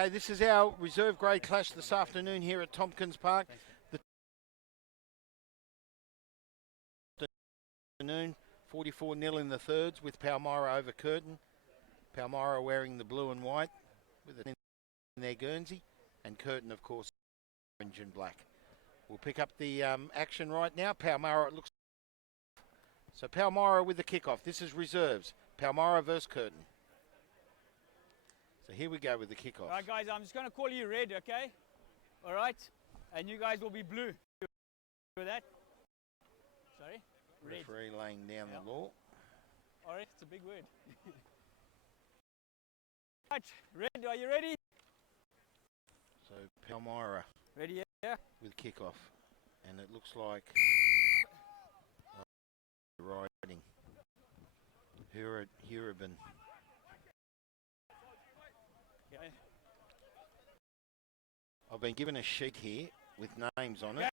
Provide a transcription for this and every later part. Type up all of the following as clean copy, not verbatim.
Okay, this is our reserve grade clash this afternoon here at Tompkins Park. The afternoon, 44-0 in the thirds with Palmyra over Curtin. Palmyra wearing the blue and white with it in their Guernsey, and Curtin, of course, orange and black. We'll pick up the action right now. Palmyra, it looks. So Palmyra with the kickoff. This is reserves. Palmyra versus Curtin. So here we go with the kickoff. All right, guys, I'm just going to call you red, okay? All right? And you guys will be blue. With that? Sorry? Red. Referee laying down the law. All right, it's a big word. Right, red, are you ready? So Palmyra. Ready, yeah? With kickoff. And it looks like riding. Hurabin. Yeah. I've been given a sheet here with names on it.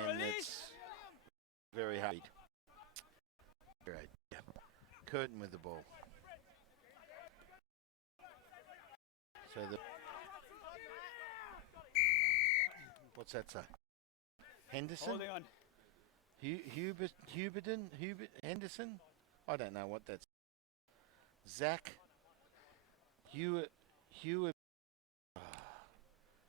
And it's very hard. Great. Yeah. Curtin with the ball. So what's that say? Henderson? Holding on. Hubert Henderson? I don't know what that's. Zach Hewitt. Oh,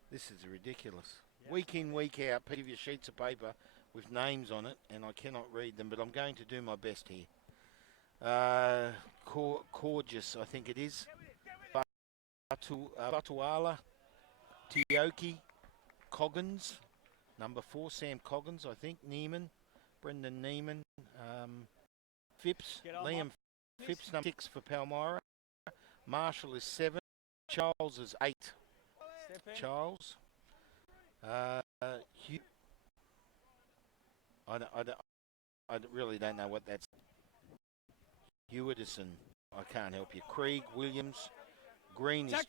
this is ridiculous. Yep. Week in, week out, give you sheets of paper with names on it, and I cannot read them, but I'm going to do my best here. Gorgeous, I think it is. Batuala, Tioki, Coggins, number 4, Sam Coggins, I think, Neiman, Brendan Neiman, Phipps, Liam Phipps, number 6 for Palmyra, Marshall is 7, Charles is 8, Charles, I really don't know what that's. Hewitterson, I can't help you. Krieg, Williams, Green is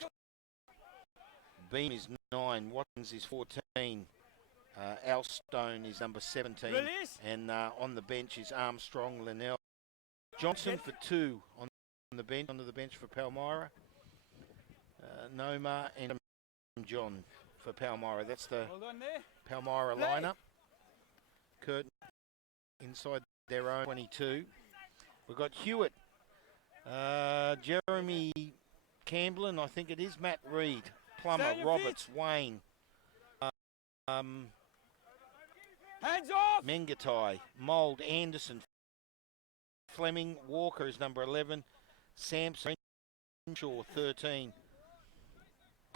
Beam is 9, Watkins is 14, Alstone is number 17, and on the bench is Armstrong, Linnell, Johnson for 2 on the bench, onto the bench for Palmyra, Noma and John for Palmyra. That's the Palmyra lineup. Curtin inside their own 22. We've got Hewitt, Jeremy Camblin, I think it is, Matt Reed, Plummer, Roberts, Wayne, hands off! Mengatai, Mould, Anderson, Fleming, Walker is number 11, Sampson, Shaw 13,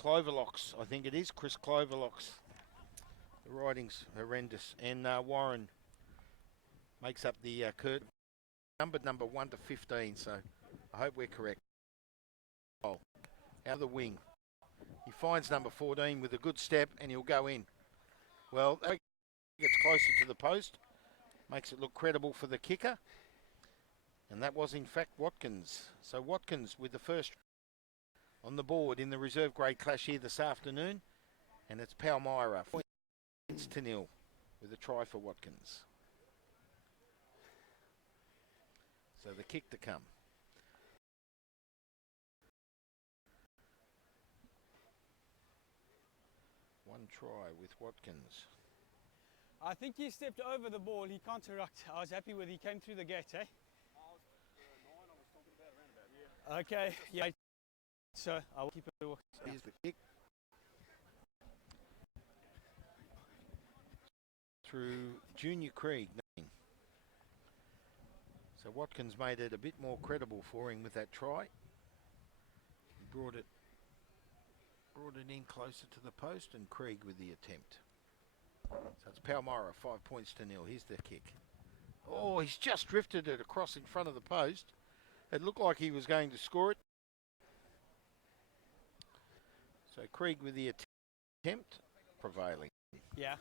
Cloverlocks, I think it is, Chris Cloverlocks. The writing's horrendous, and Warren makes up the Curtin. Number 1 to 15, so I hope we're correct. Oh, out of the wing. He finds number 14 with a good step, and he'll go in. Well, that gets closer to the post, makes it look credible for the kicker, and that was in fact Watkins. So Watkins with the first on the board in the reserve grade clash here this afternoon, and it's Palmyra points to 0 with a try for Watkins. So the kick to come. One try with Watkins. I think he stepped over the ball. He can't interrupt. I was happy with he came through the gate, eh? Okay, yeah. So I will keep it. Here's the kick. Through Junior Krieg. So Watkins made it a bit more credible for him with that try. He brought it in closer to the post, and Krieg with the attempt. So it's Palmyra, 5 points to 0. Here's the kick. Oh, he's just drifted it across in front of the post. It looked like he was going to score it. So Krieg with the attempt, prevailing. Yeah.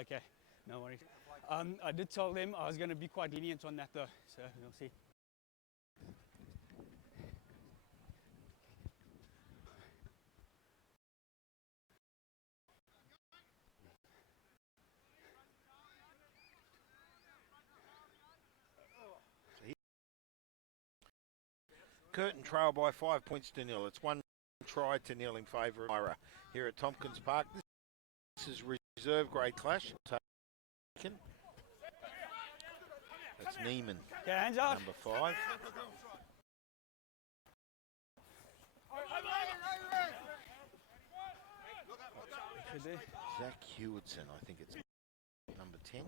Okay, no worries. I did tell them I was going to be quite lenient on that though, so we'll see. Curtin trail by 5 points to 0. It's one try to nil in favour of Palmyra here at Tompkins Park. This is reserve grade clash. Taken. That's Neiman, Okay, hands out. number 5. Zach Hewitson, I think it's number 10.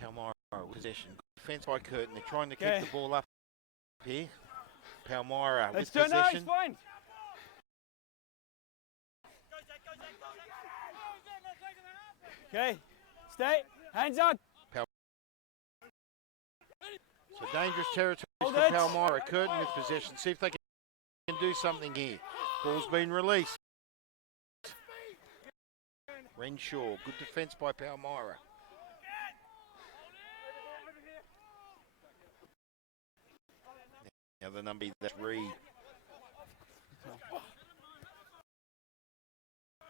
Palmyra possession. Defence by Curtin. They're trying to kick the ball up here. Palmyra with turn now, possession. it's fine. Okay, stay. Hands out. So dangerous territory for Palmyra. Curtin with possession. See if they can do something here. Ball's been released. Renshaw, good defence by Palmyra. Now the number, that's Reed.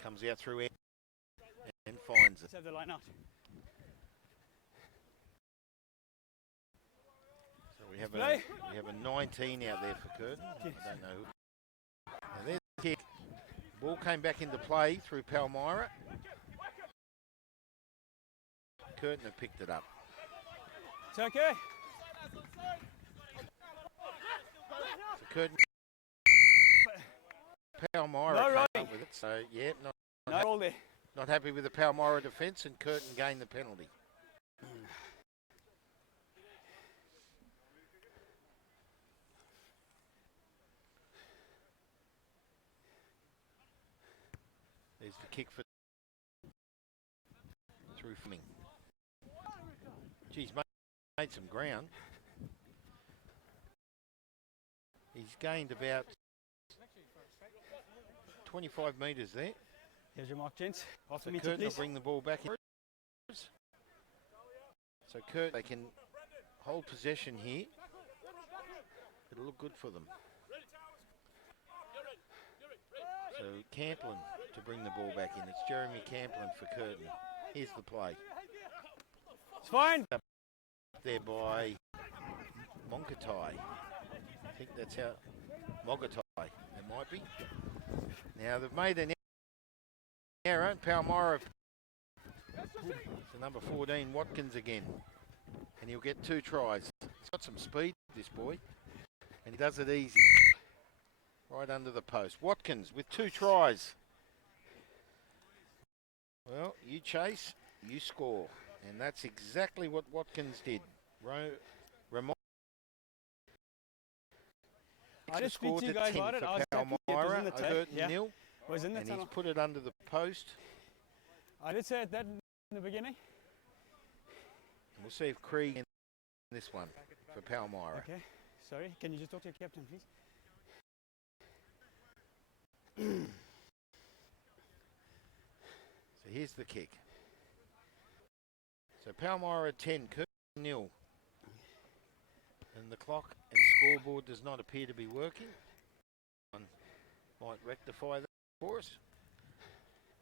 Comes out through air and finds it. Let's have the line out. So we have a 19 out there for Curtin. I don't know who. Now there's the kick. Ball came back into play through Palmyra. Curtin have picked it up. It's okay. So Curtin, Palmyra No came rolling. up with it. So yeah, No roll there. not happy with the Palmyra defence, and Curtin gained the penalty. There's the kick for through Fleming. Geez, made some ground. He's gained about 25 metres there. Here's your mark, gents. Off the So meter, Curtin will please. bring the ball back in. So Curtin, they can hold possession here. It'll look good for them. So Camplin to bring the ball back in. It's Jeremy Camplin for Curtin. Here's the play. It's fine. Up there by Monkatai. I think that's how Mogatai, it might be. Now they've made an error. Palmyra. So number 14, Watkins again. And he'll get 2 tries. He's got some speed, this boy. And he does it easy. Right under the post. Watkins with 2 tries. Well, you chase, you score. And that's exactly what Watkins did. Ramon I just speak to you guys about it. I was happy it was in the tape. Curtin nil. It was in the And he's tunnel. put it under the post. I did say that in the beginning. We'll see if Krieg in this one for Palmyra. Okay. Sorry. Can you just talk to your captain, please? So here's the kick. So Palmyra 10, Curtin nil. And the clock and scoreboard does not appear to be working. One might rectify that for us.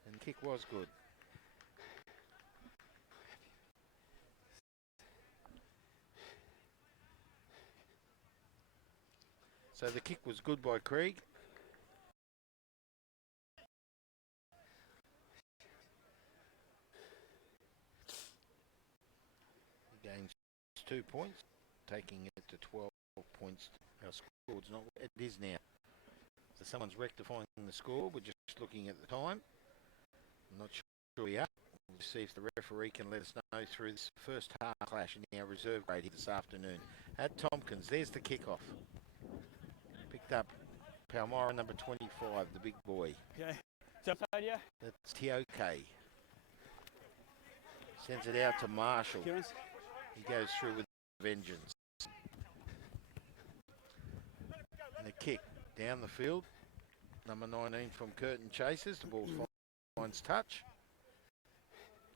And kick was good. So the kick was good by Krieg. He gains 2 points, taking it to 12 points. Our score's not, it is now. So someone's rectifying the score. We're just looking at the time. I'm not sure we are. We'll see if the referee can let us know through this first half clash in our reserve grade here this afternoon. At Tompkins, there's the kickoff. Picked up Palmyra number 25, the big boy. Okay. It's upside, yeah. That's Tioke. Sends it out to Marshall. Kieran's. He goes through with vengeance. And a kick down the field. Number 19 from Curtin chases. The ball finds touch.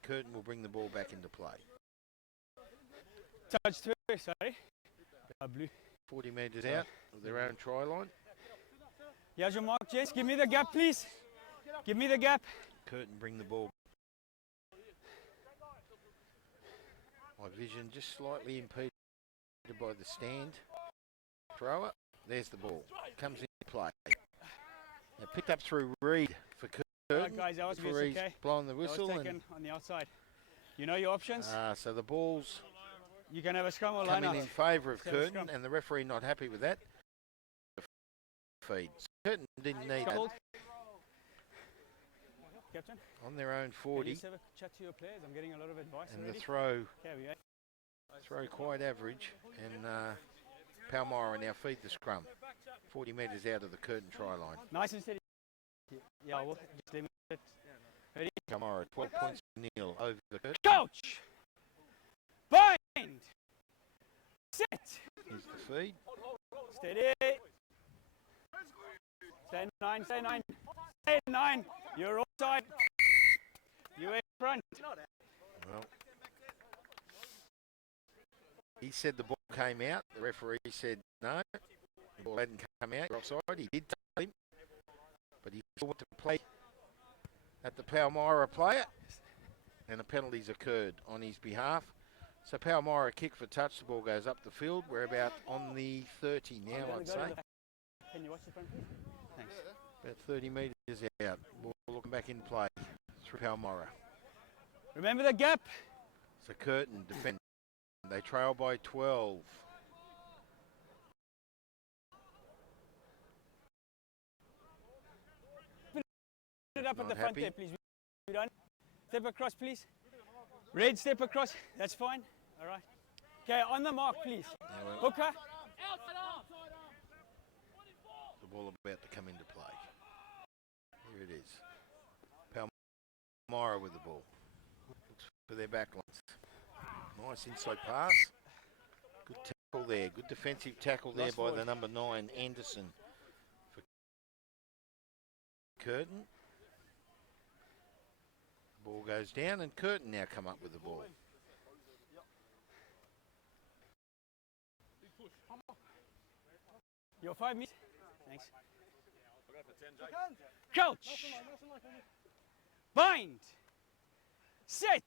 Curtin will bring the ball back into play. Touch through, sorry. Blue. 40 metres out of their own try line. Here's your mark, gents. Give me the gap, please. Give me the gap. Curtin bring the ball. My vision just slightly impeded by the stand. Thrower. There's the ball. Comes in play. They picked up through Reed for Curtin. Right, guys, that was Referee's okay. blowing the That was whistle. taken on the outside. You know your options? So the ball's You can have a scrum or line coming out. in favour of Let's have a Curtin, scrum. and the referee not happy with that. Feed. Curtin didn't need that. Captain, On their own can you 40, just have a chat to your players? I'm getting a lot of advice and already. the throw Okay, quite average, and Palmyra now feed the scrum. 40 metres out of the Curtin try line. nice and steady. Yeah, we'll just limit it. Ready? Palmyra 12 points to nil over the Curtin. Coach! Bind! Set! Here's the feed. Steady! Stay 9, stay 9. Stay 9. You're offside. You're in front. Well, he said the ball came out. The referee said no. The ball hadn't come out. You're offside. He did tell him, but he still wanted to play at the Palmyra player, and a penalty's occurred on his behalf. So Palmyra kick for touch. The ball goes up the field. We're about on the 30 now, I'd say. Can you watch the front, please? Thanks. About 30 metres out. Ball looking back in play through Palmyra. Remember the gap. So Curtin defend. They trail by 12. Put it up at Not the front happy. there, please. We done. Step across, please. Red, step across. That's fine. All right. Okay, on the mark, please. Hooker. The ball about to come into play. Here it is. Palmyra with the ball. Looks for their backlines. Nice inside pass. Good tackle there. Good defensive tackle there by the number 9, Anderson. For Curtin. The ball goes down, and Curtin now come up with the ball. Your 5 meters. Thanks. Coach. Bind. Set.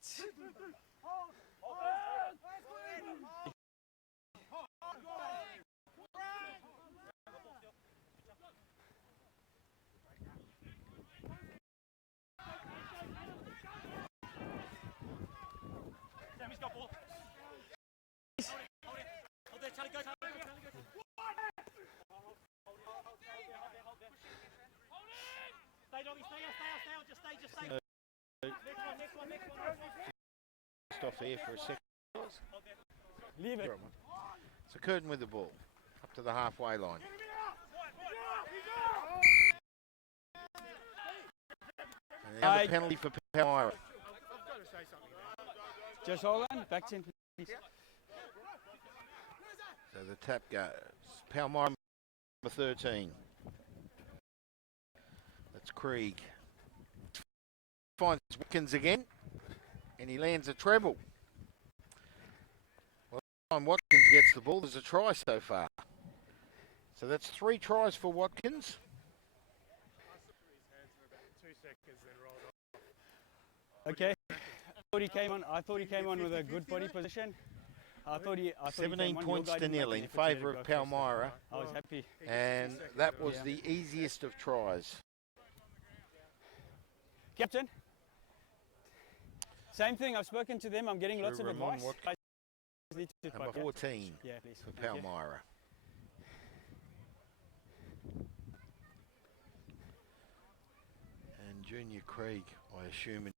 Just off here for a second. Leave it. So Curtin with the ball. Up to the halfway line. And now the penalty for Palmyra. Just hold on. Back 10, please. So the tap goes. Palmyra number 13. That's Krieg. Finds Watkins again, and he lands a treble. Well, time Watkins gets the ball, there's a try so far. So that's 3 tries for Watkins. Okay. I thought he came on with a good body position. I thought he 17 came points on. to nil in favour of Palmyra, I was happy. and that was the easiest of tries. Captain. Same thing. I've spoken to them. I'm getting lots of Ramon advice. Watkins. Guys need to Number 14 Yeah, please. for Thank you. Palmyra. And Junior Krieg, I assume.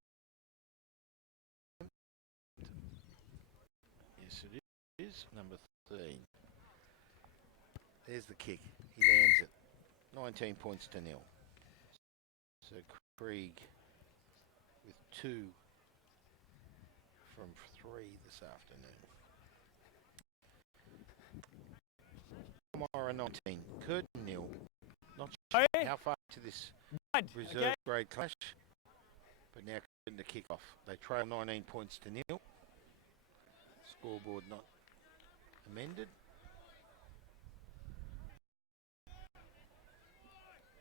Yes, it is. Number 13. There's the kick. He lands it. 19 points to nil. So Krieg with 2 from 3 this afternoon. Palmyra 19. Curtin nil. Not sure how far to this reserve grade clash, but now Curtin to kick off. They trail 19 points to nil. Scoreboard not amended.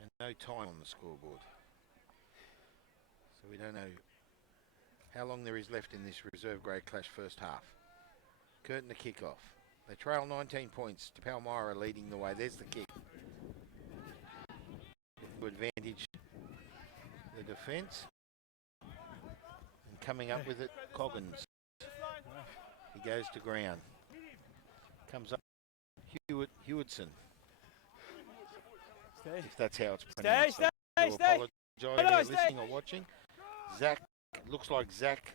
And no time on the scoreboard. So we don't know how long there is left in this reserve grade clash first half. Curtin to kick off. They trail 19 points to Palmyra leading the way. There's the kick. advantage the defence. And coming up with it, Coggins. He goes to ground. Comes up, Hewitson. Stay. If that's how it's pronounced. Stay. I do apologise if you're listening or watching. Zach, looks like Zach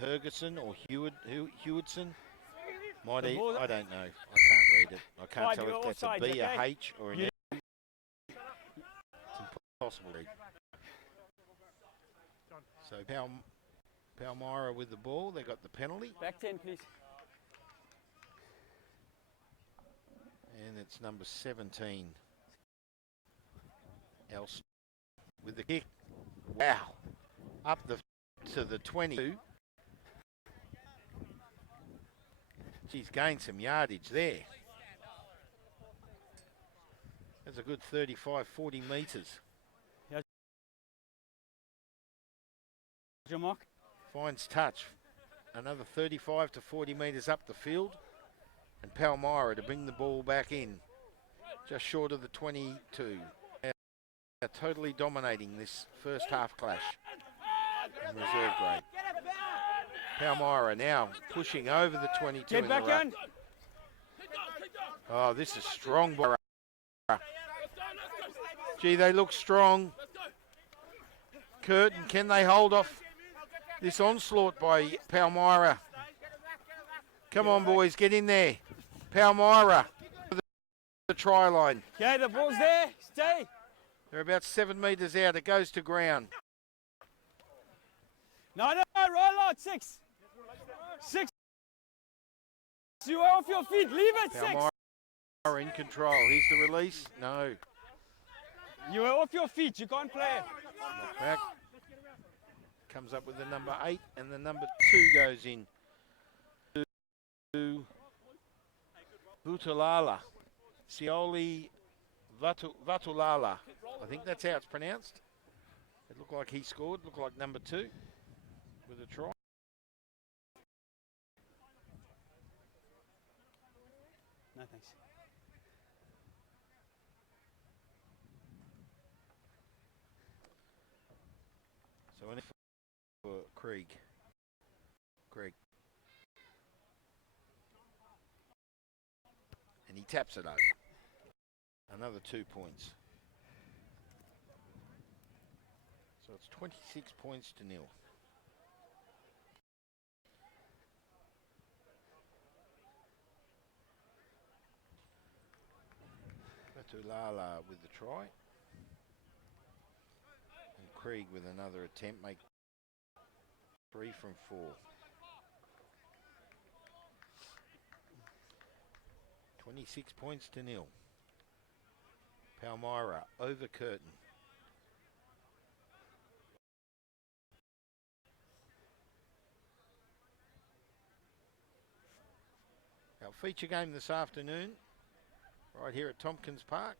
Hergerson or Hewitson. I don't know. I can't read it. I can't tell if that's a B, a H, or an E. It's impossible to read. So Palmyra with the ball. They got the penalty. Back 10, please. And it's number 17. Else with the kick. Wow. Up to the 22. She's gained some yardage there. That's a good 35, 40 metres. Your mark. Finds touch. Another 35 to 40 metres up the field. And Palmyra to bring the ball back in. Just short of the 22. They're totally dominating this first half clash. In reserve grade. Palmyra now pushing over the 22 Get in back the ruck. in. Oh, this is strong. Gee, they look strong. Curtin, can they hold off this onslaught by Palmyra? Come on, boys, get in there. Palmyra, the try line. Okay, the ball's there. Stay. They're about 7 metres out. It goes to ground. No, roll out. 6. You are off your feet. Leave it. 6. Palmyra in control. Here's the release. No. You are off your feet. You can't play. Knock back. Comes up with the number 8 and the number 2 goes in. To Vutulala. Sioli Vatulala. I think that's how it's pronounced. It looked like he scored. Looked like number 2 with a try. No, thanks. So in for Krieg. And he taps it over. Another 2 points. So it's 26 points to 0. Vatulala with the try. And Krieg with another attempt, make 3 from 4. 26 points to 0. Palmyra over Curtin. Our feature game this afternoon, right here at Tompkins Park.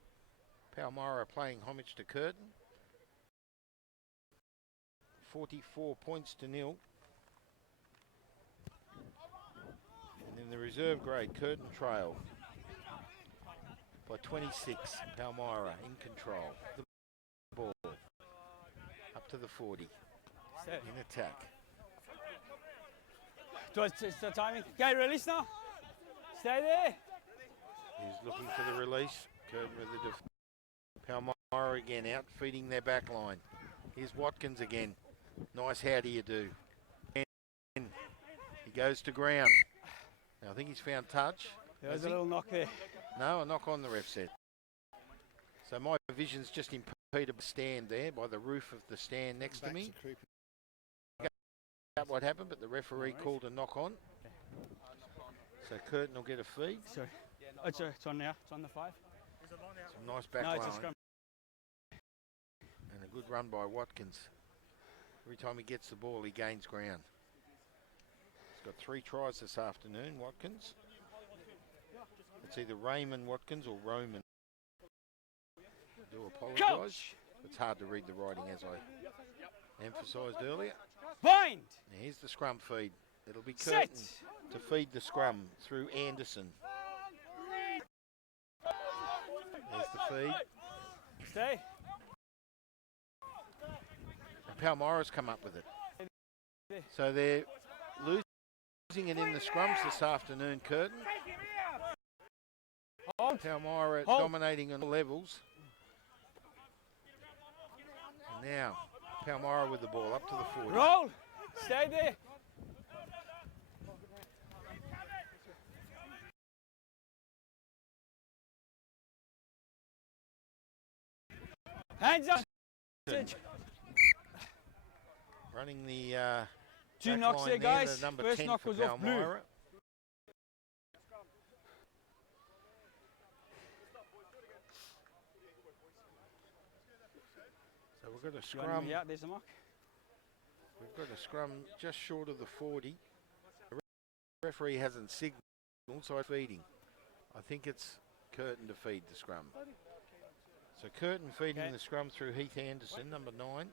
Palmyra playing homage to Curtin. 44 points to 0. And in the reserve grade, Curtin trail by 26. Palmyra in control. The ball up to the 40. In attack. It's the timing. Okay, release now. Stay there. He's looking for the release. Curtin with the Palmyra again out, feeding their back line. Here's Watkins again. Nice, how do you do? And he goes to ground. Now I think he's found touch. There's a little knock there. No, a knock on the ref set. So my vision's just impeded the stand there by the roof of the stand next to me. What happened, but the referee called a knock on. So Curtin will get a feed. Sorry. Oh, it's on now. It's on the 5. Some nice back No, it's a line. scrum. And a good run by Watkins. Every time he gets the ball, he gains ground. He's got 3 tries this afternoon, Watkins. It's either Raymond Watkins or Roman. I do apologise. It's hard to read the writing, as I emphasised earlier. Bind! Now here's the scrum feed. It'll be Curtin to feed the scrum through Anderson. There's the feed. Stay. Palmyra's come up with it. So they're losing it in the scrums this afternoon, Curtin. Palmyra dominating on all levels. And now, Palmyra with the ball up to the 40. Roll! Stay there. Hands up! Running the 2 back knocks line there, guys. the number First 10 knock for was off blue. Palmyra. So we've got a scrum. Yeah, there's the mark. We've got a scrum just short of the 40. The referee hasn't signalled, so I'm feeding. I think it's Curtin to feed the scrum. So Curtin feeding the scrum through Heath Anderson, number 9.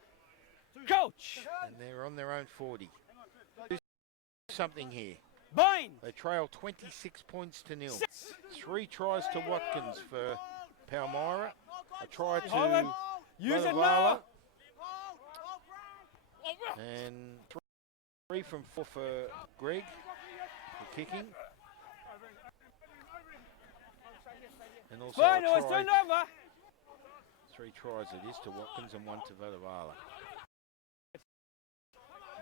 Coach! And they're on their own 40. Do something here. Bind! They trail 26 points to 0. 3 tries to Watkins for Palmyra. A try to Use it Radavala. now! And 3 from 4 for Greg for kicking. And also Fine, a it's try, turned over. 3 tries it is to Watkins and 1 to Radavala.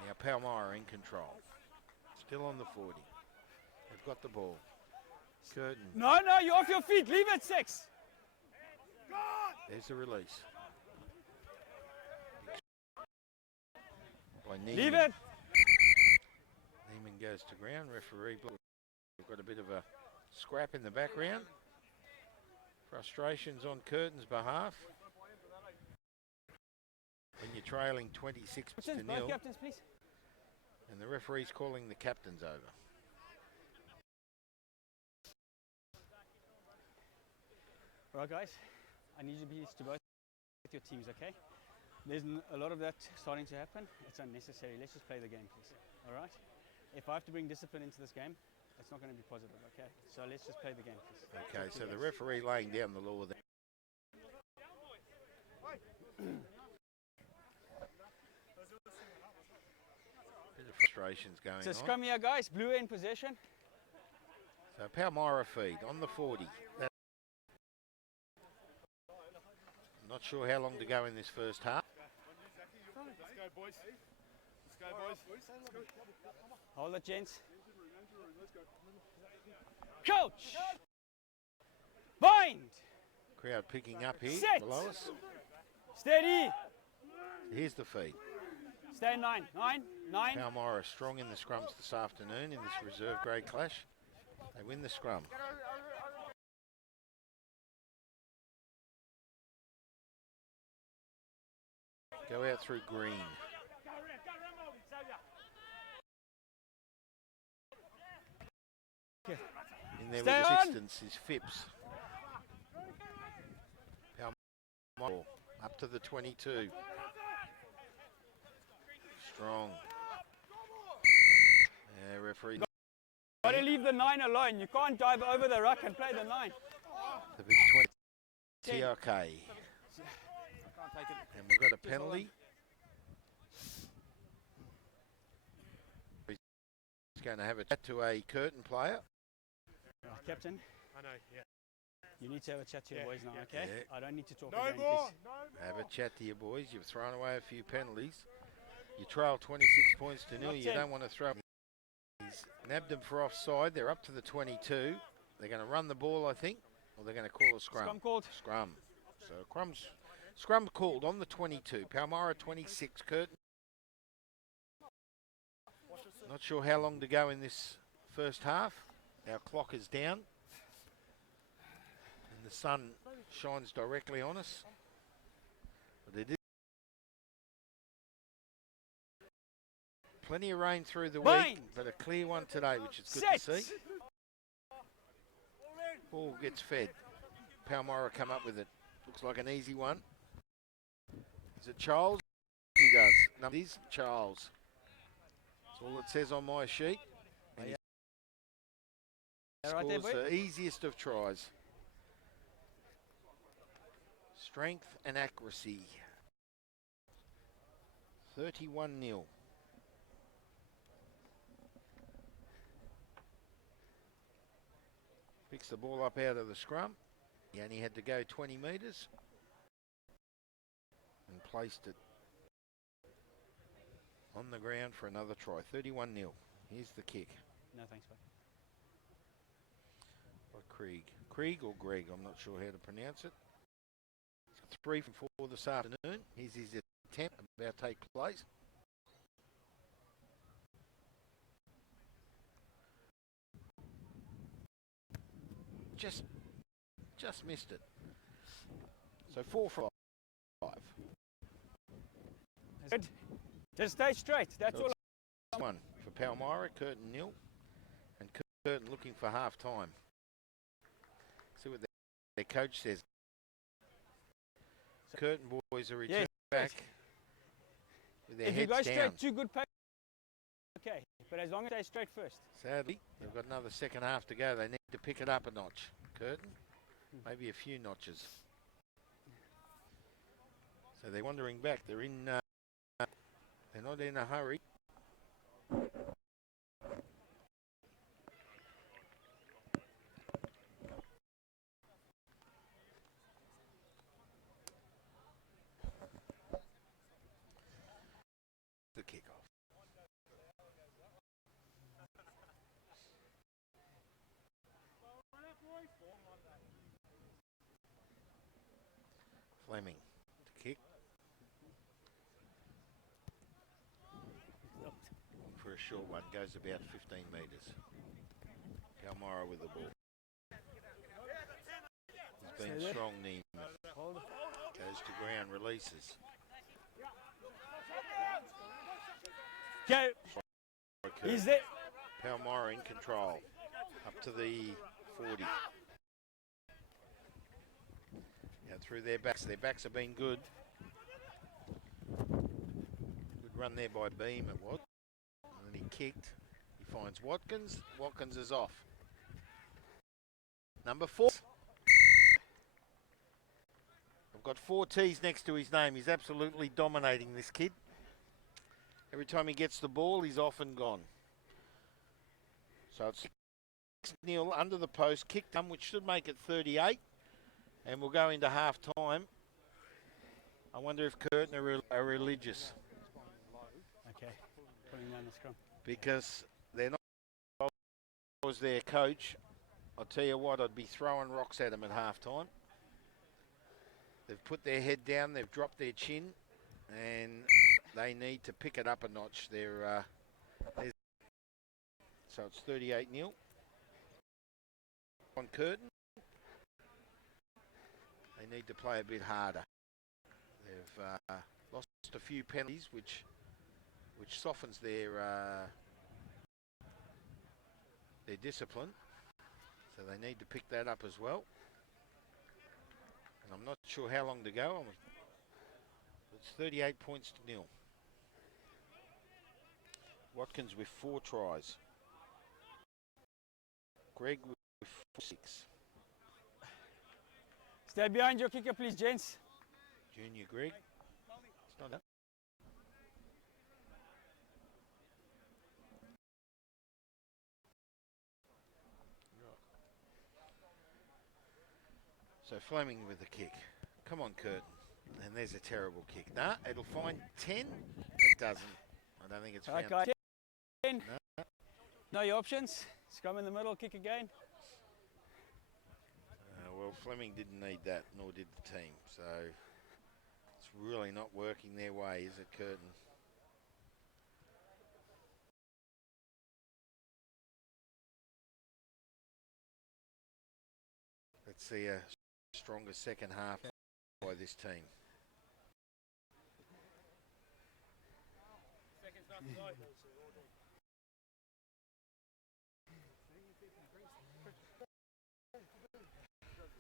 Now Palmyra in control. Still on the 40. They've got the ball. Curtin. No, you're off your feet. Leave it, 6. There's the release. By Neiman. Leave it. Neiman goes to ground. Referee. We've got a bit of a scrap in the background. Frustrations on Curtin's behalf. When you're trailing 26 to 0. Both captains, please. And the referee's calling the captains over. All right, guys. I need you to be to both with your teams, okay? There's a lot of that starting to happen. It's unnecessary. Let's just play the game, please. All right? If I have to bring discipline into this game, it's not going to be positive, okay? So let's just play the game, please. Okay, so the referee laying down the law there. Bit of frustrations going So on. scrum here, guys. Blue in possession. So Palmyra feed on the 40. Not sure how long to go in this first half. Let's go, boys. Let's go, boys. Hold it, gents. Coach! Bind! Crowd picking up here Set. below us. Steady! Here's the feed. Stay 9. 9. Palmyra strong in the scrums this afternoon in this reserve grade clash. They win the scrum. Go out through green. In there Stay with on. assistance is Phipps. Palmyra up to the 22. Strong. Yeah, referee. Got to leave the 9 alone. You can't dive over the ruck and play the 9. The big 20. TRK. And we've got a penalty. He's going to have a chat to a Curtin player. Captain, I know, yeah. you need to have a chat to your boys now, okay? Yeah. I don't need to talk No again, more. please. No more. Have a chat to your boys. You've thrown away a few penalties. You trail 26 points to 0. Not You 10. don't want to throw. He's nabbed them for offside. They're up to the 22. They're going to run the ball, I think, or they're going to call a scrum. Scrum called. Scrum. So scrum called on the 22. Palmyra 26. Curtin. Not sure how long to go in this first half. Our clock is down. And the sun shines directly on us. But it is plenty of rain through the Bind. week, but a clear one today, which is good Set. to see. Ball gets fed. Palmyra come up with it. Looks like an easy one. Is it Charles? He does. No, it is Charles. That's all it says on my sheet. And he Right there, scores boy. the easiest of tries. Strength and accuracy. 31-0. Picks the ball up out of the scrum. He only had to go 20 metres and placed it on the ground for another try. 31-0. Here's the kick. No, thanks, bud. By Krieg or Greg, I'm not sure how to pronounce it. 3 from 4 this afternoon. Here's his attempt about to take place. Just missed it. So 4 from 5. Good. Just stay straight. That's So all. it's 1 for Palmyra, Curtin 0, and Curtin looking for half time. See what their coach says. Curtin boys are returning back with their If you heads go down. straight, too good pace. Okay, but as long as they stay straight first. Sadly, they've got another second half to go. They need to pick it up a notch. Curtin, maybe a few notches. So they're wandering back. They're in. They're not in a hurry. The kickoff. Fleming to kick. For a short one, goes about 15 metres. Palmyra with the ball. He's been strong, Neiman. Goes to ground, releases. Okay, he's there. Palmyra in control. Up to the 40. Out through their backs. Their backs have been good. Good run there by Beam it was. And then he kicked. He finds Watkins. Watkins is off. Number 4. I've got 4 T's next to his name. He's absolutely dominating, this kid. Every time he gets the ball, he's off and gone. So it's 6-0 under the post, kicked him, which should make it 38. And we'll go into half time. I wonder if Curtin are religious. Okay, putting down the scrum. Because they're not. If I was their coach, I'll tell you what, I'd be throwing rocks at them at half time. They've put their head down, they've dropped their chin, and they need to pick it up a notch. So it's 38-0 on Curtin. They need to play a bit harder. They've lost a few penalties, which softens their discipline. So they need to pick that up as well. And I'm not sure how long to go. It's 38 points to 0. Watkins with 4 tries. Greg with 6. Stay behind your kicker, please, gents. Junior Greg. It's not up. So Fleming with the kick. Come on, Curtin. And there's a terrible kick. Nah, it'll find 10. It doesn't. I don't think it's found. Okay. 10. No. Know your options. Scrum in the middle, kick again. Well, Fleming didn't need that, nor did the team. So it's really not working their way, is it, Curtin? Let's see a stronger second half by this team.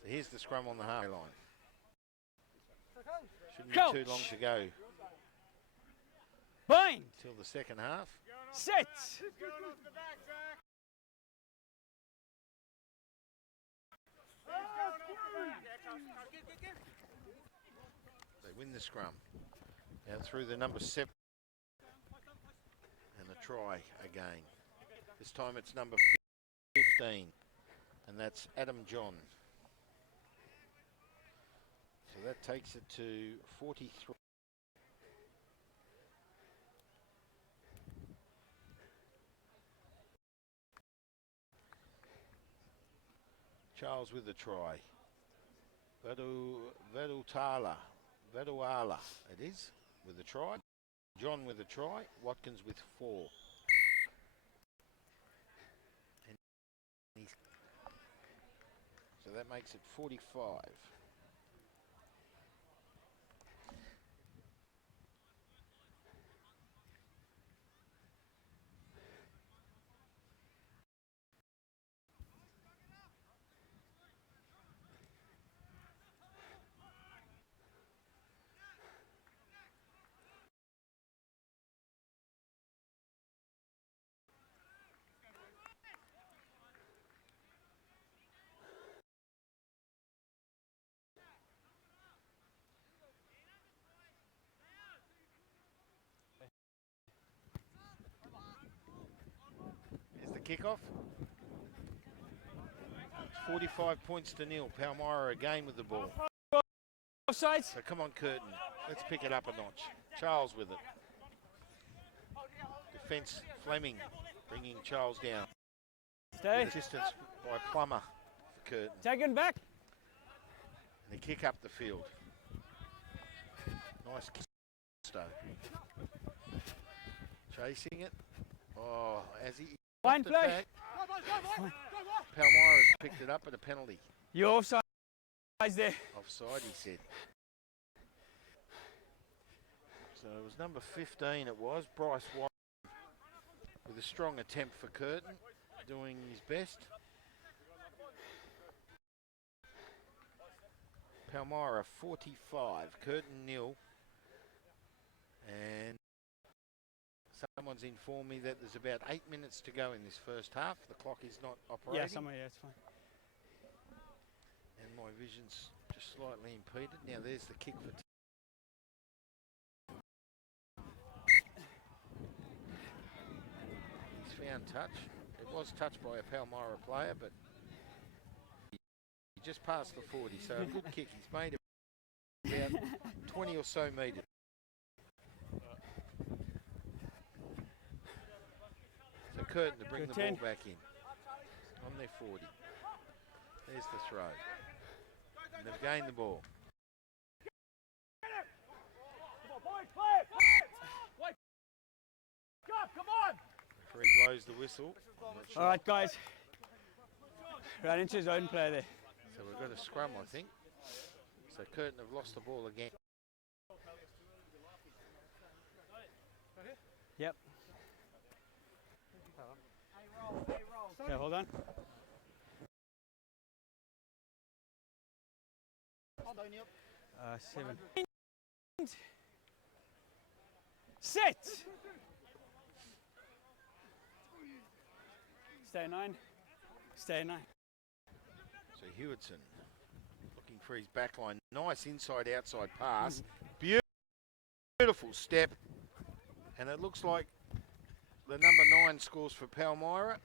So here's the scrum on the halfway line. Shouldn't be too long to go Bind. till the second half. Set. They win the scrum. Out through the number 7. try again. This time it's number 15, and that's Adam John. So that takes it to 43. Charles with the try. Vaduala it is, with a try. John with a try. Watkins with 4. So that makes it 45. Here's the kickoff. 45 points to nil. Palmyra again with the ball. Offside. So come on, Curtin. Let's pick it up a notch. Charles with it. Defence, Fleming bringing Charles down. Stay. Assistance by Plummer for Curtin. Taken back. And they kick up the field. Nice kick. Chasing it. Oh, as he Fine knocked it play. back, Palmyra's picked it up at a penalty. You're offside there. Offside, he said. So it was number 15 it was, Bryce White, with a strong attempt for Curtin, doing his best. Palmyra 45, Curtin 0. And someone's informed me that there's about 8 minutes to go in this first half. The clock is not operating. Yeah, it's fine. And my vision's just slightly impeded. Now there's the kick for he's found touch. It was touched by a Palmyra player, but he just passed the 40, so a good kick. He's made about 20 or so metres. So Curtin to bring the ball back in on their 40. There's the throw. And they've gained the ball. Referee blows the whistle. All right, guys. Ran into his own player there. So we've got a scrum, I think. So Curtin have lost the ball again. Yep. Okay, hold on. Seven. Set. Stay 9. Stay 9. So Hewitson looking for his back line. Nice inside-outside pass. Beautiful step. And it looks like the number 9 scores for Palmyra.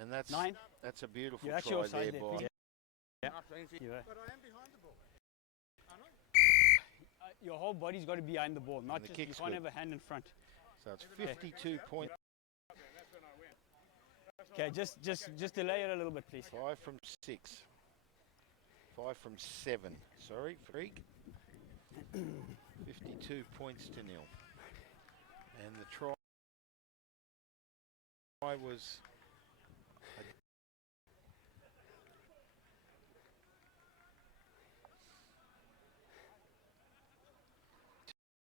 And that's 9. That's a beautiful You're actually try offside there, there, by. please. Yeah. But I am behind the ball. Your whole body's got to be behind the ball, not the just you kick's can't good. have a hand in front. So it's 52 points. Okay, just delay it a little bit, please. 5 from 6. 5 from 7. Sorry, freak. 52 points to nil. And the try was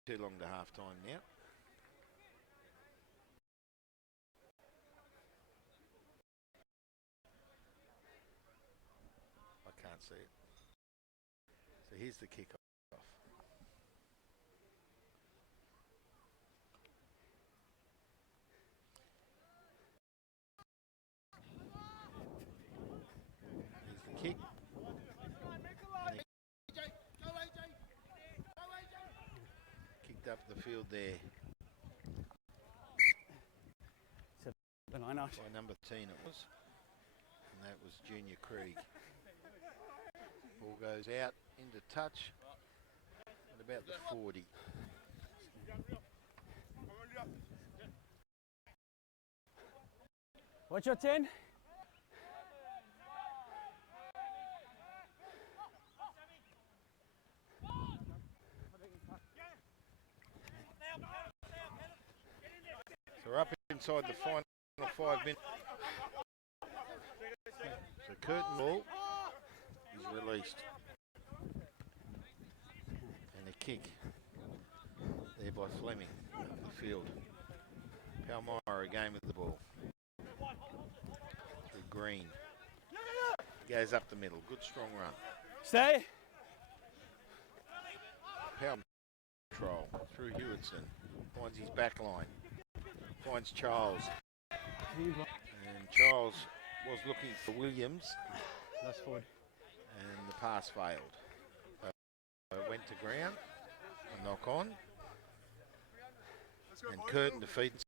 too long to half time now. I can't see it. So here's the kick off. Here's the kick. Kicked up the field there Line out. By number 10 it was. And that was Junior Krieg. Ball goes out into touch at about the 40. What's your 10? So we're up inside the final 5 minutes. So Curtin ball is released. And a kick there by Fleming up the field. Palmyra again with the ball. Through Green. Goes up the middle. Good strong run. Stay. Palm control through Hewitson. Finds his back line. Finds Charles. And Charles was looking for Williams. Last forward. And the pass failed. So it went to ground. A knock on. And Curtin defeats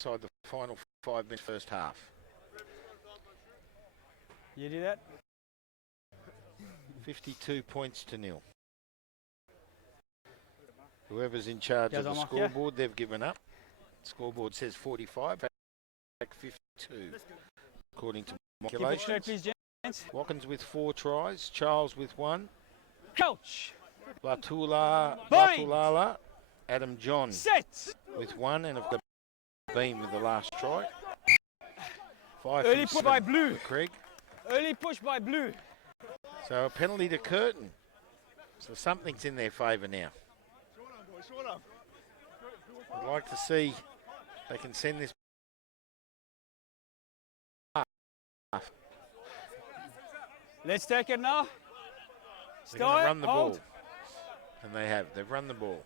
inside the final 5 minutes first half. You do that? 52 points to nil. Whoever's in charge of the Mark, scoreboard, they've given up. Scoreboard says 45, back 52, according to Keep it straight, calculations. please, gents. Watkins with 4 tries, Charles with 1, Coach. Batulala, Adam John Set. with 1, and of the Beam with the last try. 5 Early from push by 7 Blue. for Craig. Early push by Blue. So a penalty to Curtin. So something's in their favour now. I'd like to see if they can send this half. Let's take it now. They're going to Start. run the Hold. ball. And they have. They've run the ball.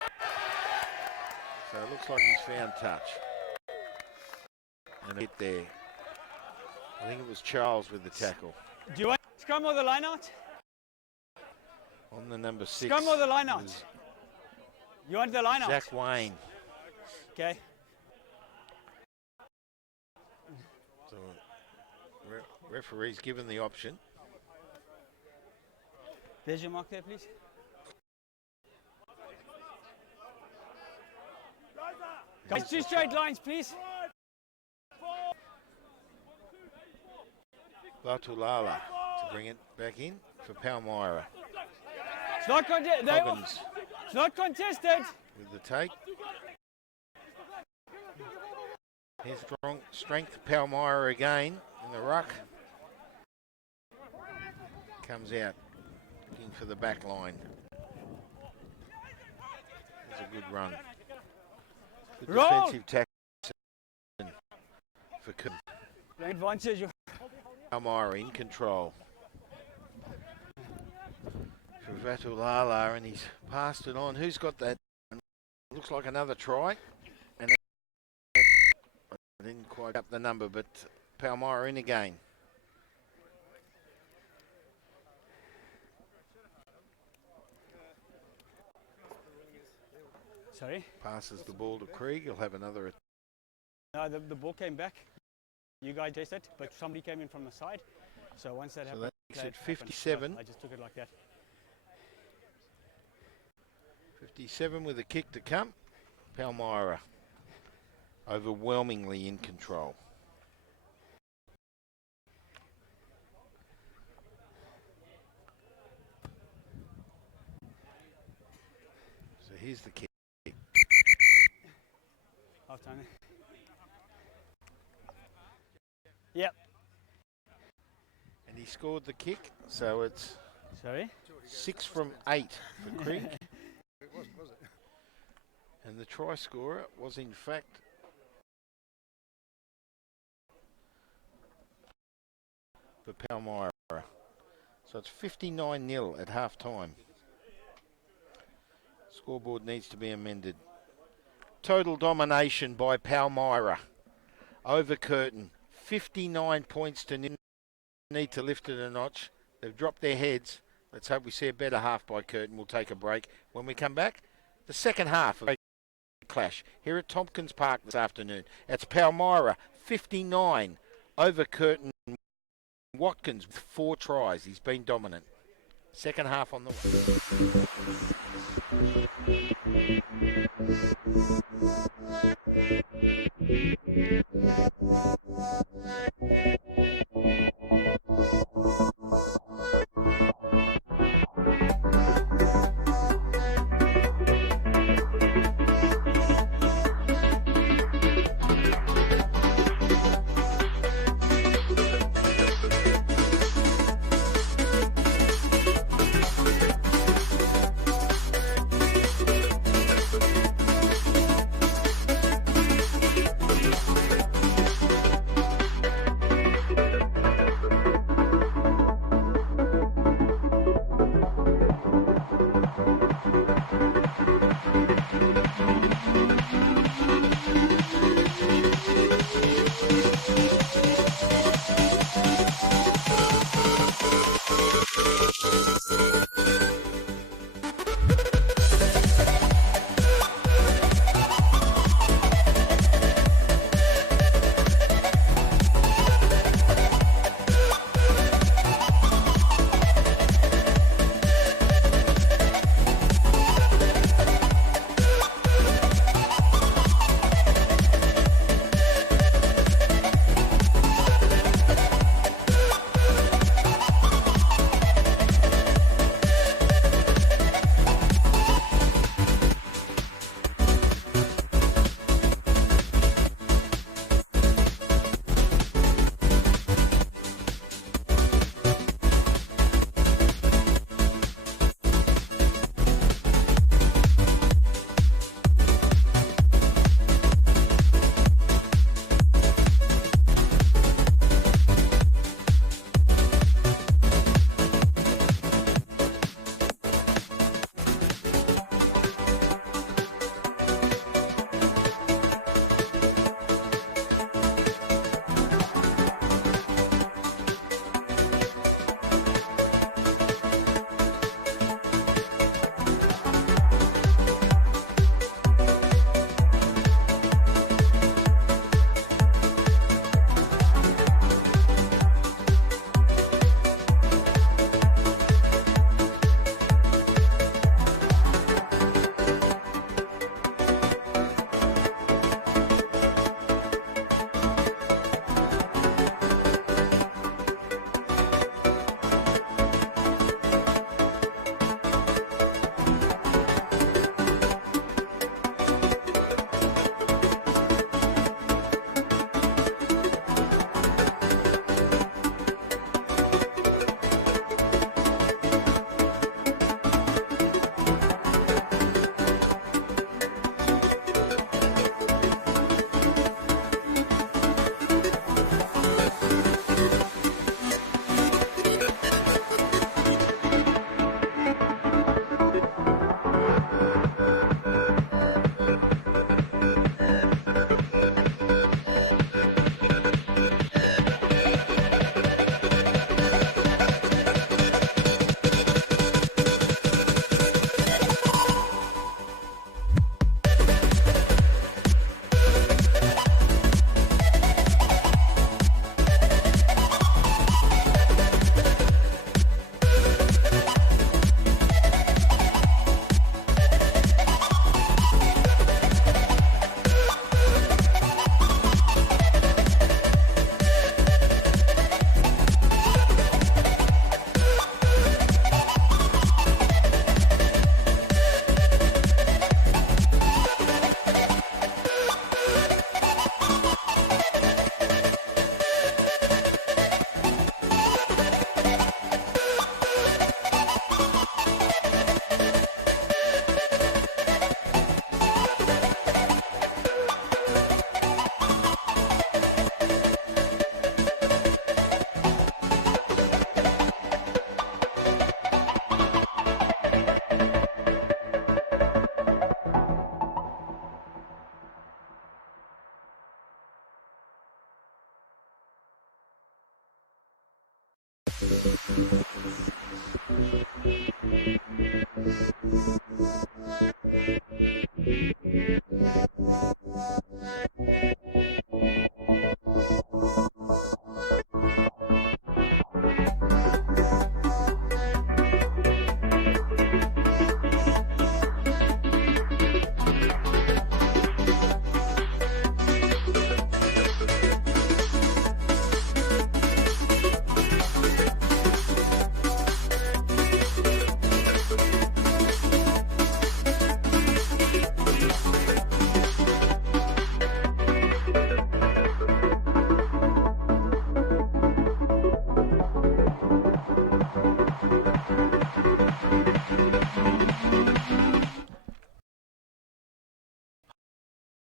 So it looks like he's found touch. And a hit there. I think it was Charles with the tackle. Do you want scrum or the line out? On the number 6. Scrum or the line out? was You want the line out? Zach Wayne. Okay. So referee's given the option. There's your mark there, please. Guys, 2 straight lines, please. Batulala to bring it back in for Palmyra. It's not contested. Coggins It's not contested. with the take. Here's strong strength Palmyra again in the ruck. Comes out looking for the back line. It's a good run. Good Roll. defensive tackle for The advantage. Palmyra in control. For Vatulala, and he's passed it on. Who's got that? Looks like another try. And I didn't quite up the number, but Palmyra in again. Sorry. Passes the ball to Krieg. He'll have another. No, the ball came back. You guys chased it, but somebody came in from the side. So once that So happened, that makes play it happened. 57. So I just took it like that. 57 with a kick to come. Palmyra overwhelmingly in control. So here's the kick. Half time. Yep. And he scored the kick, so it's Sorry. 6 from 8 for Krieg. It was it? And the try scorer was in fact for Palmyra. So it's 59-0 at half time. Scoreboard needs to be amended. Total domination by Palmyra over Curtin. 59 points to nil. Need to lift it a notch. They've dropped their heads. Let's hope we see a better half by Curtin. We'll take a break. When we come back, the second half of clash here at Tompkins Park this afternoon. It's Palmyra 59 over Curtin. Watkins with 4 tries. He's been dominant. Second half on the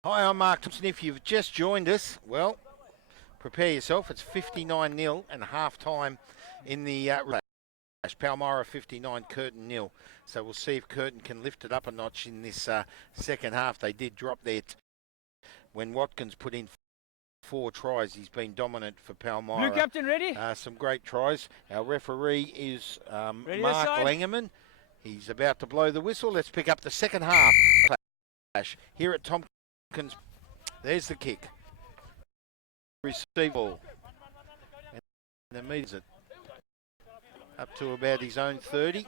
Hi, I'm Mark Thompson. If you've just joined us, well, prepare yourself. It's 59-0 and half-time in the Palmyra 59, Curtin 0. So we'll see if Curtin can lift it up a notch in this second half. They did drop there when Watkins put in 4 tries. He's been dominant for Palmyra. Blue captain ready? Some great tries. Our referee is Ready Mark this side? Langerman. He's about to blow the whistle. Let's pick up the second half clash here at Tompkins. There's the kick. Receive ball. And then meets it up to about his own 30.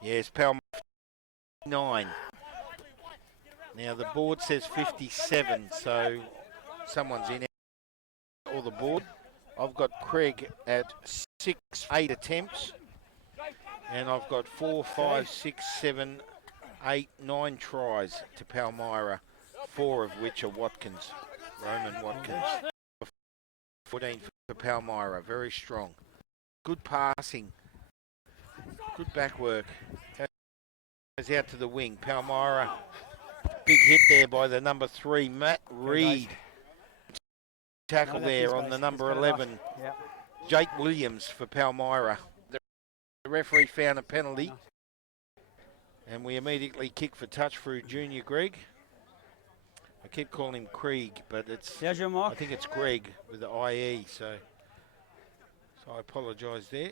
Yes, Palmyra 9. Now the board says 57, so someone's in or the board. I've got Craig at 8 attempts, and I've got 4, 5, 6, 7, 8, 9 tries to Palmyra, 4 of which are Watkins, Roman Watkins. 14 for Palmyra, very strong. Good passing, good back work. Goes out to the wing. Palmyra, big hit there by the number 3, Matt Reed. Tackle there on the number 11, Jake Williams for Palmyra. The referee found a penalty, and we immediately kick for touch through Junior Greg. I keep calling him Krieg, but it's I think it's Greg with the IE, so I apologise there.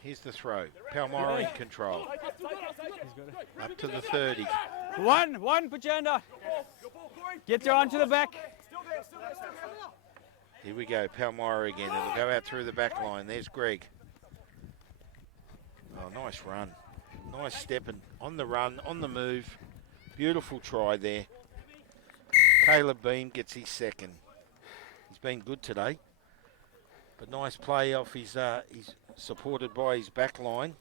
Here's the throw. Palmyra in control. Up to the 30. One, put your hand out. Get your arm to the back. Here we go, Palmyra again. It'll go out through the back line. There's Greg. Oh, nice run. Nice stepping on the run, on the move. Beautiful try there. Caleb Beam gets his second. He's been good today. But nice play off his, he's supported by his back line.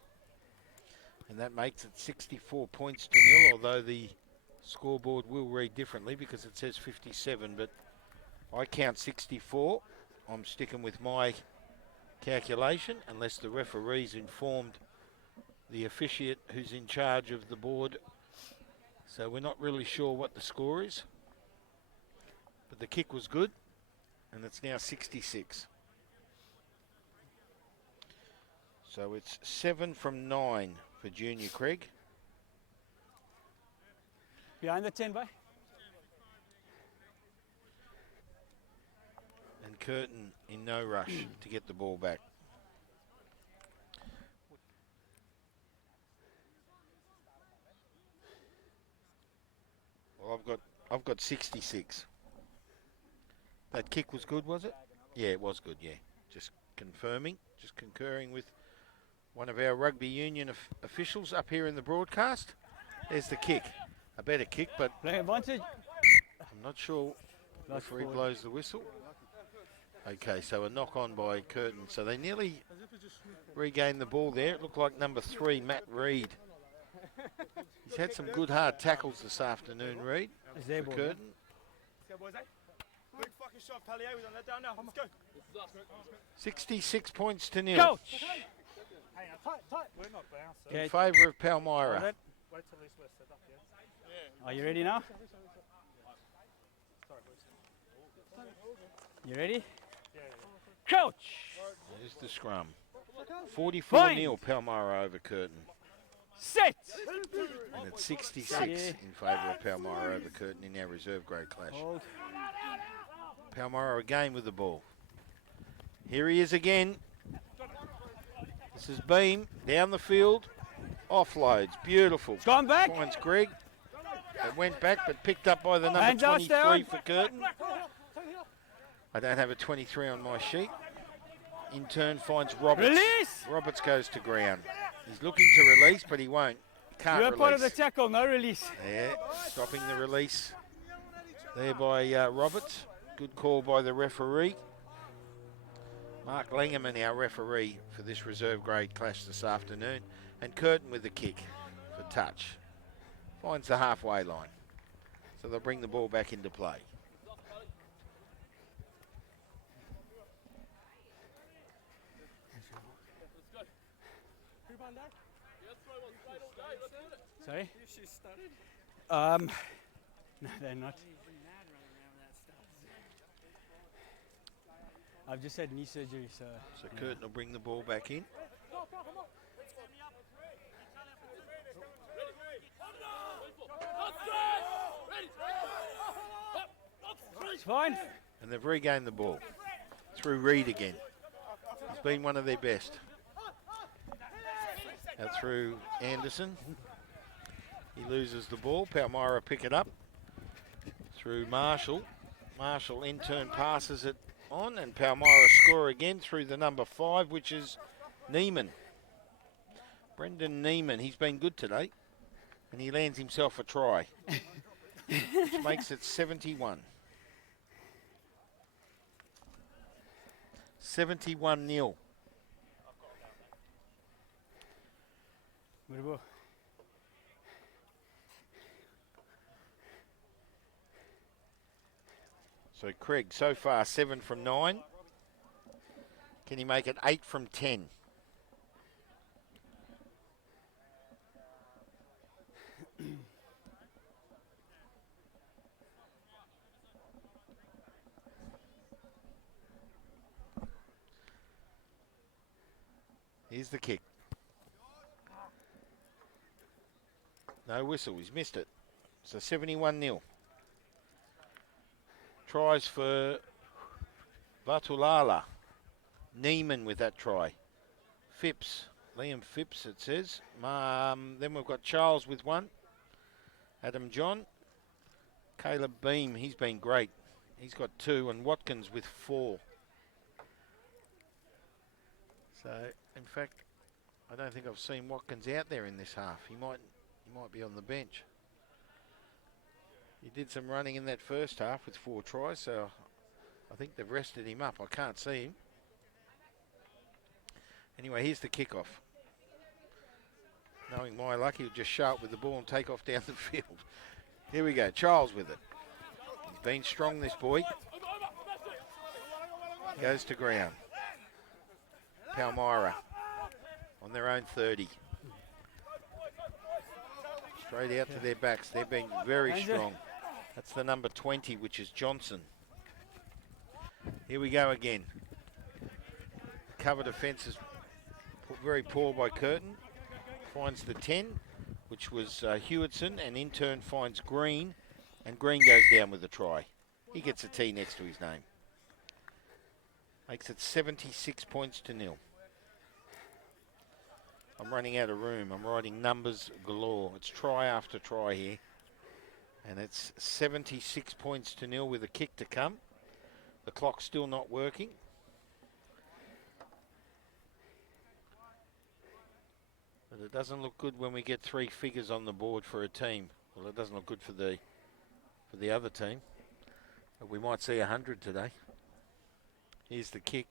And that makes it 64 points to 0, although the scoreboard will read differently because it says 57, but I count 64. I'm sticking with my calculation unless the referee's informed the officiate who's in charge of the board. So we're not really sure what the score is. But the kick was good, and it's now 66. So it's 7 from 9 for Junior Craig. Behind the 10, bye. And Curtin in no rush to get the ball back. Well, I've got 66. That kick was good, was it? Yeah, it was good, yeah. Just confirming, just concurring with one of our rugby union officials up here in the broadcast. There's the kick. A better kick, but I'm not sure if he blows the whistle. Okay, so a knock on by Curtin. So they nearly regained the ball there. It looked like number 3, Matt Reed. He's had some good hard tackles this afternoon, Reed, for Curtin. 66 points to 0. Coach! In favour of Palmyra. Are you ready now? You ready? Coach! There's the scrum. 44-0 Palmyra over Curtin. Set! And it's 66 in favour of Palmyra over Curtin in our reserve grade clash. Hold. Palmyra again with the ball. Here he is again. This is Beam down the field. Offloads. Beautiful. It's gone back. Finds Greg. It went back but picked up by the number 23 for Curtin. I don't have a 23 on my sheet. In turn finds Roberts. Release! Roberts goes to ground. He's looking to release, but he won't. He can't You're release. part of the tackle, no release. Yeah, stopping the release there by Roberts. Good call by the referee. Mark Langerman, our referee for this reserve grade clash this afternoon. And Curtin with the kick for touch. Finds the halfway line. So they'll bring the ball back into play. Sorry? No, they're not. I've just had knee surgery, so. So Curtin will bring the ball back in. It's fine. And they've regained the ball through Reed again. He's been one of their best. Out through Anderson. He loses the ball. Palmyra pick it up. Through Marshall. Marshall in turn passes it on, and Palmyra score again through the number 5, which is Neiman. Brendan Neiman. He's been good today. And he lands himself a try. Which makes it 71. 71-0. So Craig, so far 7 from 9. Can he make it 8 from 10? Here's the kick. No whistle, he's missed it. So 71-0. Tries for Vatulala. Neiman with that try. Phipps, Liam Phipps it says. Then we've got Charles with 1. Adam John. Caleb Beam, he's been great. He's got 2, and Watkins with 4. So, in fact, I don't think I've seen Watkins out there in this half. He might be on the bench. He did some running in that first half with 4 tries, so I think they've rested him up. I can't see him. Anyway, here's the kickoff. Knowing my luck, he'll just show up with the ball and take off down the field. Here we go, Charles with it. He's been strong, this boy. Goes to ground. Palmyra on their own 30. Straight out to their backs. They've been very strong. That's the number 20, which is Johnson. Here we go again. Cover defence is very poor by Curtin. Finds the 10, which was Hewitson, and in turn finds Green, and Green goes down with a try. He gets a T next to his name. Makes it 76 points to 0. I'm running out of room. I'm writing numbers galore. It's try after try here. And it's 76 points to 0 with a kick to come. The clock's still not working. But it doesn't look good when we get 3 figures on the board for a team. Well, it doesn't look good for the other team. But we might see 100 today. Here's the kick.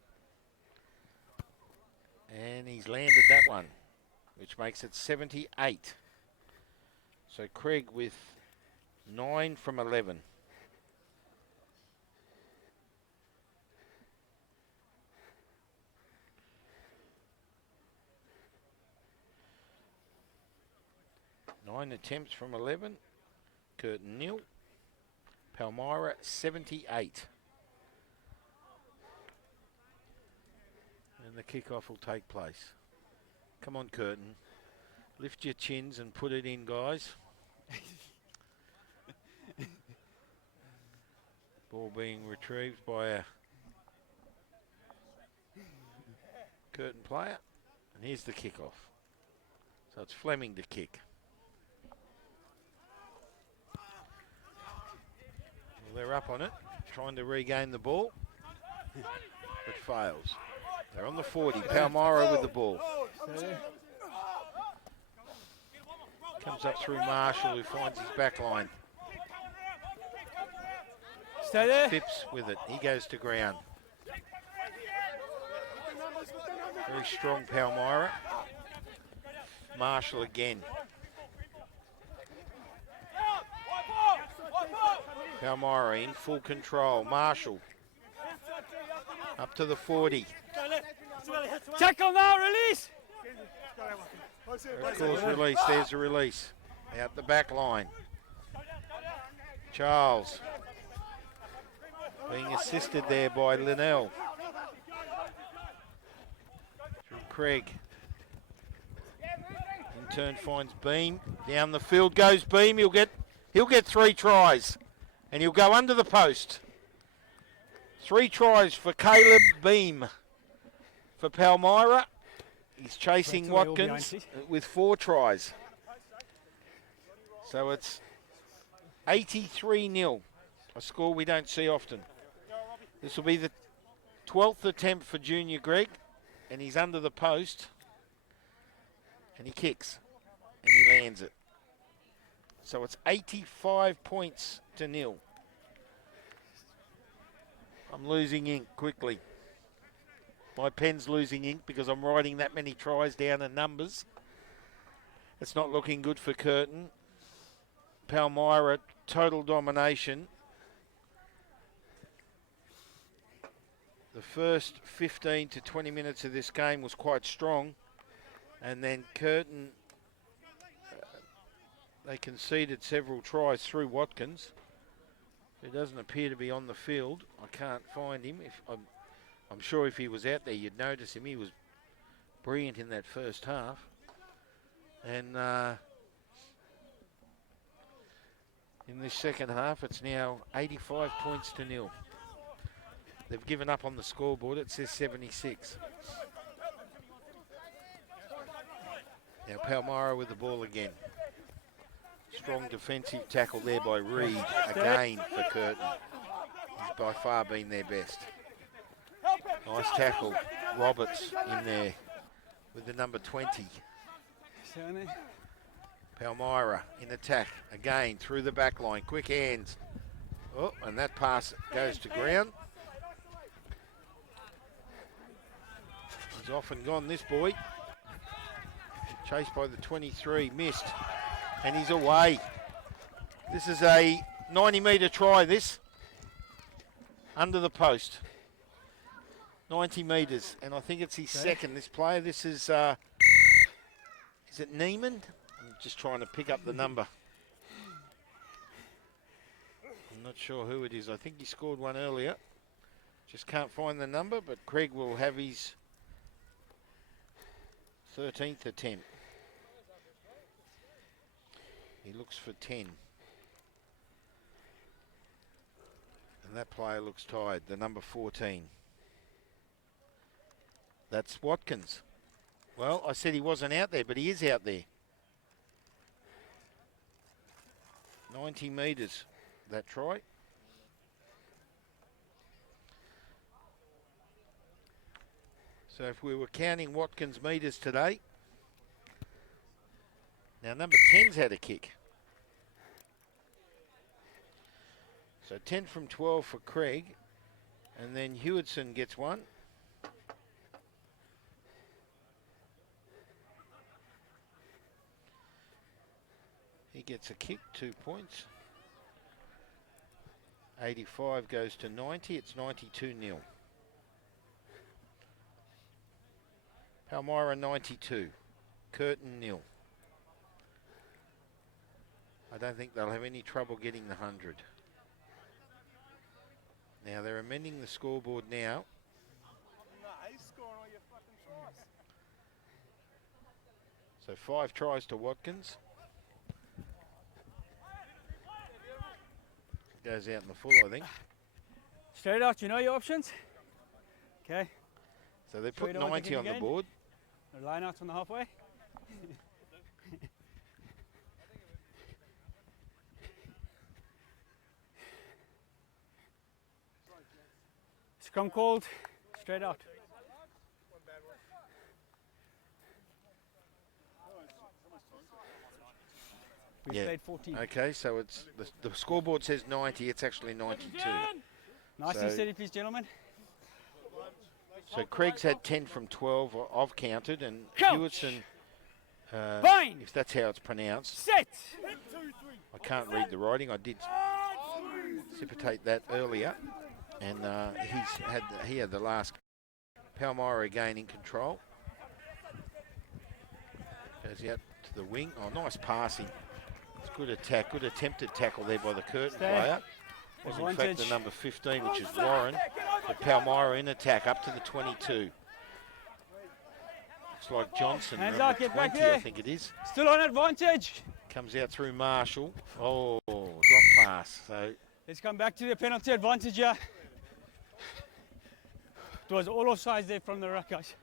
And he's landed that one, which makes it 78. So Craig with 9 from 11. Nine attempts from 11. Curtin 0. Palmyra 78. And the kickoff will take place. Come on, Curtin. Lift your chins and put it in, guys. Ball being retrieved by a Curtin player. And here's the kickoff. So it's Fleming to kick. Well, they're up on it, trying to regain the ball. It fails. They're on the 40. Palmyra with the ball. Comes up through Marshall, who finds his back line. Stay there. Phipps with it. He goes to ground. Very strong Palmyra. Marshall again. Palmyra in full control. Marshall up to the 40. Tackle now, release. Of course, release. There's a release. Out the back line. Charles being assisted there by Linnell. Through Craig. In turn finds Beam. Down the field goes Beam. He'll get 3 tries. And he'll go under the post. 3 tries for Caleb Beam for Palmyra. He's chasing Watkins with 4 tries. So it's 83-0, a score we don't see often. This will be the 12th attempt for Junior Greg, and he's under the post, and he kicks, and he lands it. So it's 85 points to 0. I'm losing ink quickly. My pen's losing ink because I'm writing that many tries down in numbers. It's not looking good for Curtin. Palmyra, total domination. The first 15 to 20 minutes of this game was quite strong. And then Curtin, they conceded several tries through Watkins, who doesn't appear to be on the field. I can't find him. I'm sure if he was out there, you'd notice him. He was brilliant in that first half. And in this second half, it's now 85 points to 0. They've given up on the scoreboard. It says 76. Now Palmyra with the ball again. Strong defensive tackle there by Reed, again for Curtin. He's by far been their best. Nice tackle, Roberts in there with the number 20. Palmyra in attack, again through the back line, quick hands. Oh, and that pass goes to ground. He's off and gone, this boy. Chased by the 23, missed, and he's away. This is a 90-metre try, this. Under the post. 90 metres, and I think it's his second, this player. This is it Neiman? I'm just trying to pick up the number. I'm not sure who it is. I think he scored one earlier. Just can't find the number, but Craig will have his 13th attempt. He looks for 10. And that player looks tired, the number 14. That's Watkins. Well, I said he wasn't out there, but he is out there. 90 metres, that try. So if we were counting Watkins' metres today, now number 10's had a kick. So 10 from 12 for Craig, and then Hewitson gets one. He gets a kick, 2 points. 85 goes to 90, it's 92-0. Palmyra 92, Curtin 0. I don't think they'll have any trouble getting the 100. Now they're amending the scoreboard now. So 5 tries to Watkins. Goes out in the full, I think. Straight out, you know your options? Okay. So they put 90 on the board. Line out from the halfway. Scrum called, straight out. We played 14. Okay, so it's the scoreboard says 90, it's actually 92. Nice and steady, please, gentlemen. So Craig's had 10 from 12, I've counted, and Hewitson, if that's how it's pronounced. Set. I can't read the writing, I did precipitate that earlier, and he had the last. Palmyra again in control. Goes out to the wing, oh nice passing. It's Good attack, good attempted tackle there by the Curtin Stay. player. Was in fact the Advantage. number 15, which is Warren. But Palmyra in attack up to the 22. Looks like Johnson, Hands number up, get 20, back there. I think it is. Still on advantage. Comes out through Marshall. Oh, drop pass. So Let's come back to the penalty advantage here. It was all offsides there from the ruck, guys.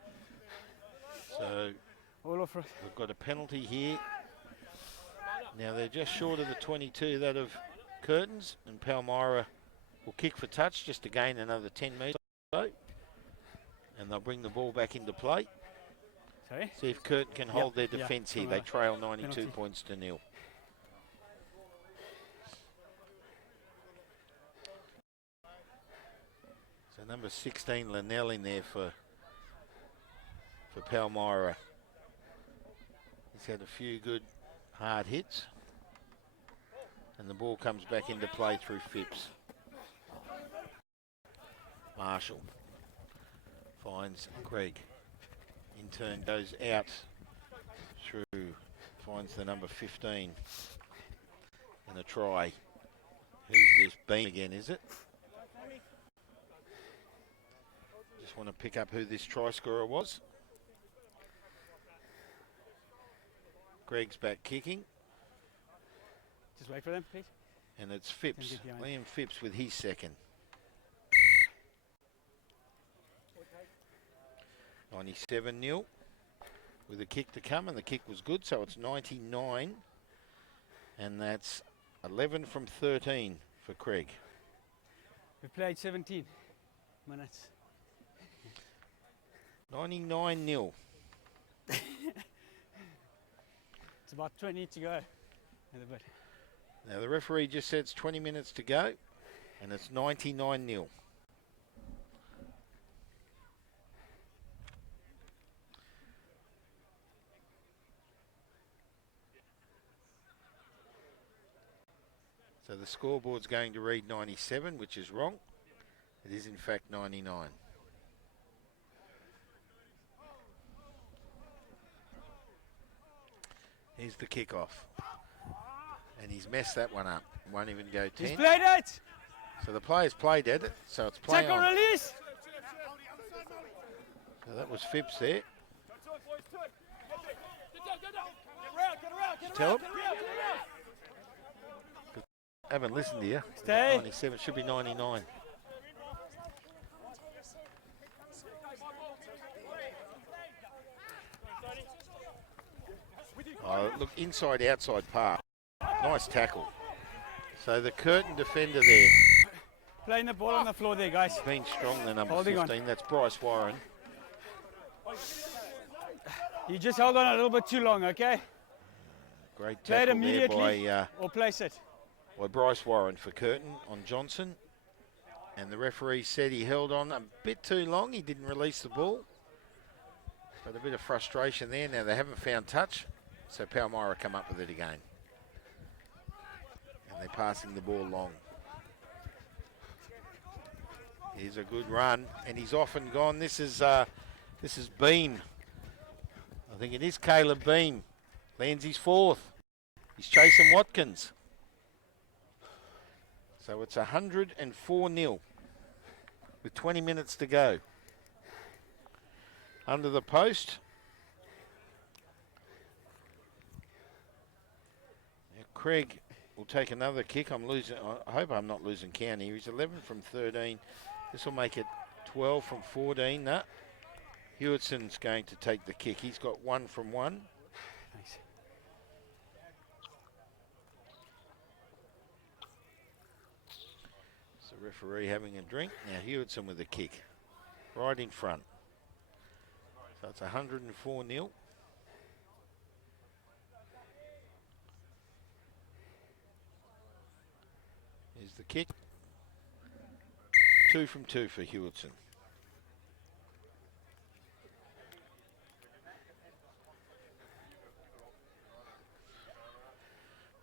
All off. we've got a penalty here. Now they're just short of the 22, that of Curtin's, and Palmyra will kick for touch just to gain another 10 metres or so. And they'll bring the ball back into play. Sorry? See if Curtin can hold their defence here. They trail 92 penalty. points to 0. So number 16, Linnell in there for Palmyra. He's had a few good hard hits. And the ball comes back into play through Phipps. Marshall finds Craig. In turn goes out through, finds the number 15. And a try. Who's this? Beam again, is it? Just want to pick up who this try scorer was. Greg's back kicking. Just wait for them, please. And it's Phipps. Liam Phipps with his second. 97-0 with a kick to come, and the kick was good, so it's 99. And that's 11 from 13 for Craig. We played 17 minutes. 99-0. It's about 20 to go. Now the referee just said it's 20 minutes to go, and it's 99-0. So the scoreboard's going to read 97, which is wrong. It is in fact 99. Here's the kickoff. And he's messed that one up. Won't even go 10. He's played it! So the players played at it, so it's play Tackle on. release! So that was Phipps there. Tell him. Haven't listened to you. Stay. 97, should be 99. Oh, look, inside, outside pass. Nice tackle. So the Curtin defender there. Playing the ball on the floor there, guys. Been strong, the number Holding 15. That's Bryce Warren. You just held on a little bit too long, okay? Great Play it tackle there immediately by, or place it. by Bryce Warren for Curtin on Johnson. And the referee said he held on a bit too long. He didn't release the ball. But a bit of frustration there. Now they haven't found touch. So Palmyra come up with it again. And they're passing the ball long. Here's a good run. And he's off and gone. This is Beam. I think it is Caleb Beam. Lands his fourth. He's chasing Watkins. So it's 104-0 with 20 minutes to go. Under the post. Now Craig will take another kick. I hope I'm not losing count here. He's 11 from 13. This will make it 12 from 14. No. Hewittson's going to take the kick. He's got 1 from 1. Thanks. So referee having a drink. Now Hewitson with a kick. Right in front. So it's 104-0. Here's the kick. 2 from 2 for Hewitson.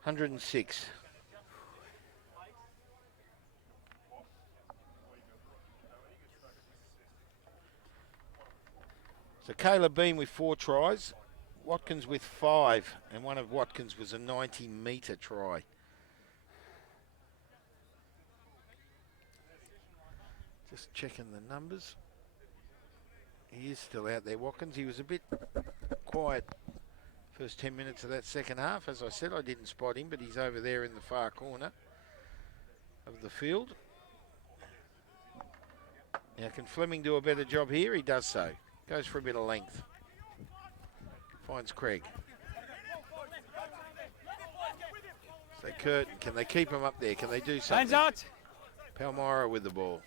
$106. So Caleb Beam with 4 tries. Watkins with 5, and one of Watkins was a 90-metre try. Just checking the numbers. He is still out there, Watkins. He was a bit quiet first 10 minutes of that second half. As I said, I didn't spot him, but he's over there in the far corner of the field. Now, can Fleming do a better job here? He does so. Goes for a bit of length. Finds Craig. So Curtin, can they keep him up there? Can they do something? Hands out. Palmyra with the ball.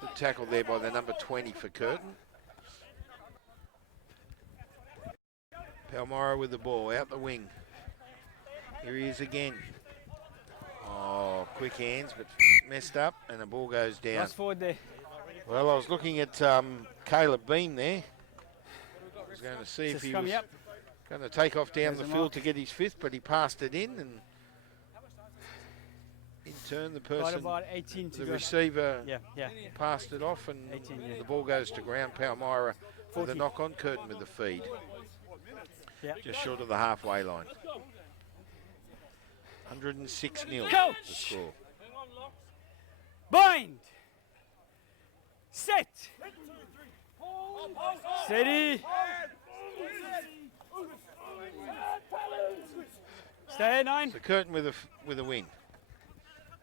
Good tackle there by the number 20 for Curtin. Palmyra with the ball, out the wing. Here he is again. Oh, quick hands, but messed up, and the ball goes down. Cross forward there. Well, I was looking at Caleb Beam there. I was going to see if he was going to take off down the field to get his 5th, but he passed it in, and in turn the person, about 18 to the go. receiver, Yeah. passed it off, and 18, yeah. the ball goes to ground. Palmyra with 40. a knock on. Curtin with the feed. Yeah. Just short of the halfway line. 106-0 Coach! the score. Bind. Set. Steady. Stay 9. So Curtin with a win.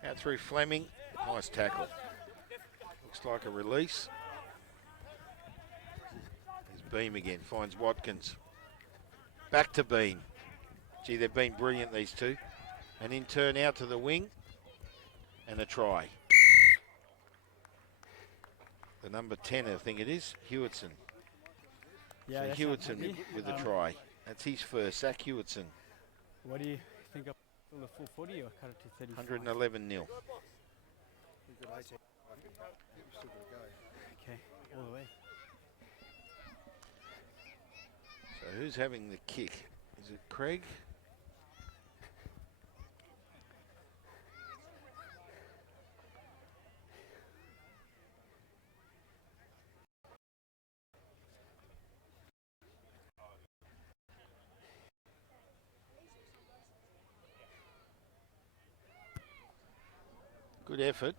Out through Fleming. Nice tackle. Looks like a release. There's Beam again. Finds Watkins. Back to Beam. Gee, they've been brilliant, these two. And in turn out to the wing. And a try. The number 10, I think it is, Hewitson. Yeah, So that's Hewitson not with a try. That's his first. Zach Hewitson. What do you think of the full 40 or cut it to 35? 111 0. We've got 18. We've still got to go. Okay, all the way. So who's having the kick? Is it Craig? Good effort.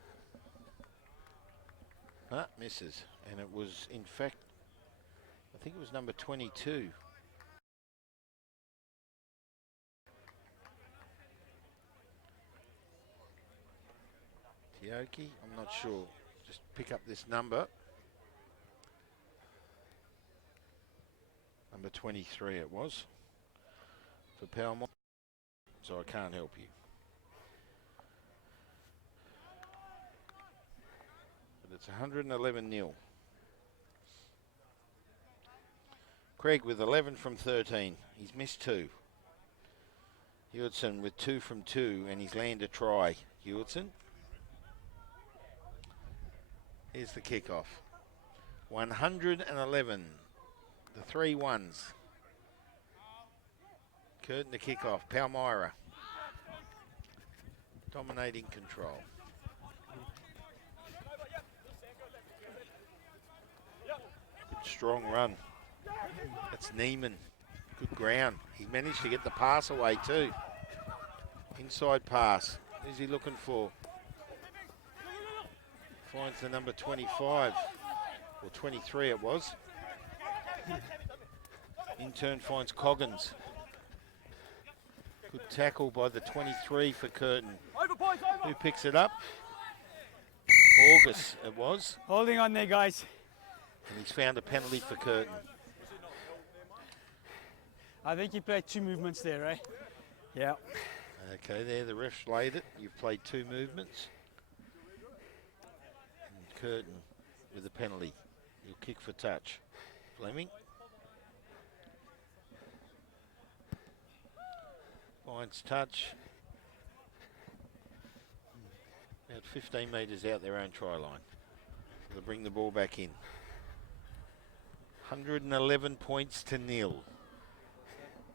Ah, misses. And it was, in fact, I think it was number 22. Tioki, I'm not sure. Just pick up this number. Number 23 it was. For Palmyra. So I can't help you. It's 111 0. Craig with 11 from 13. He's missed 2. Hewitson with 2 from 2, and he's landed a try. Hewitson. Here's the kickoff. 111. The 3 ones. Curtin the kickoff. Palmyra. Dominating control. Strong run. That's Neiman. Good ground. He managed to get the pass away too. Inside pass. Who's he looking for? Finds the number 25. Or 23 it was. In turn finds Coggins. Good tackle by the 23 for Curtin. Who picks it up? August it was. Holding on there, guys. And he's found a penalty for Curtin. I think he played 2 movements there, right? Yeah. Okay, there the ref's laid it. You've played 2 movements. And Curtin with a penalty. He'll kick for touch. Fleming. Finds touch. About 15 metres out their own try line. They'll bring the ball back in. 111 points to 0.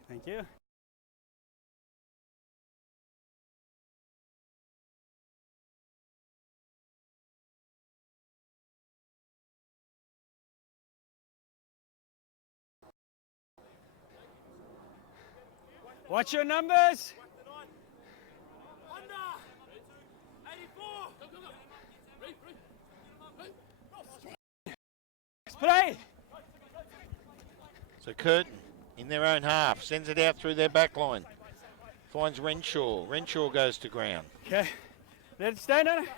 Thank you. Watch your numbers. Play. So Curtin in their own half, sends it out through their back line. Finds Renshaw. Renshaw goes to ground. Okay. Let it stand on it.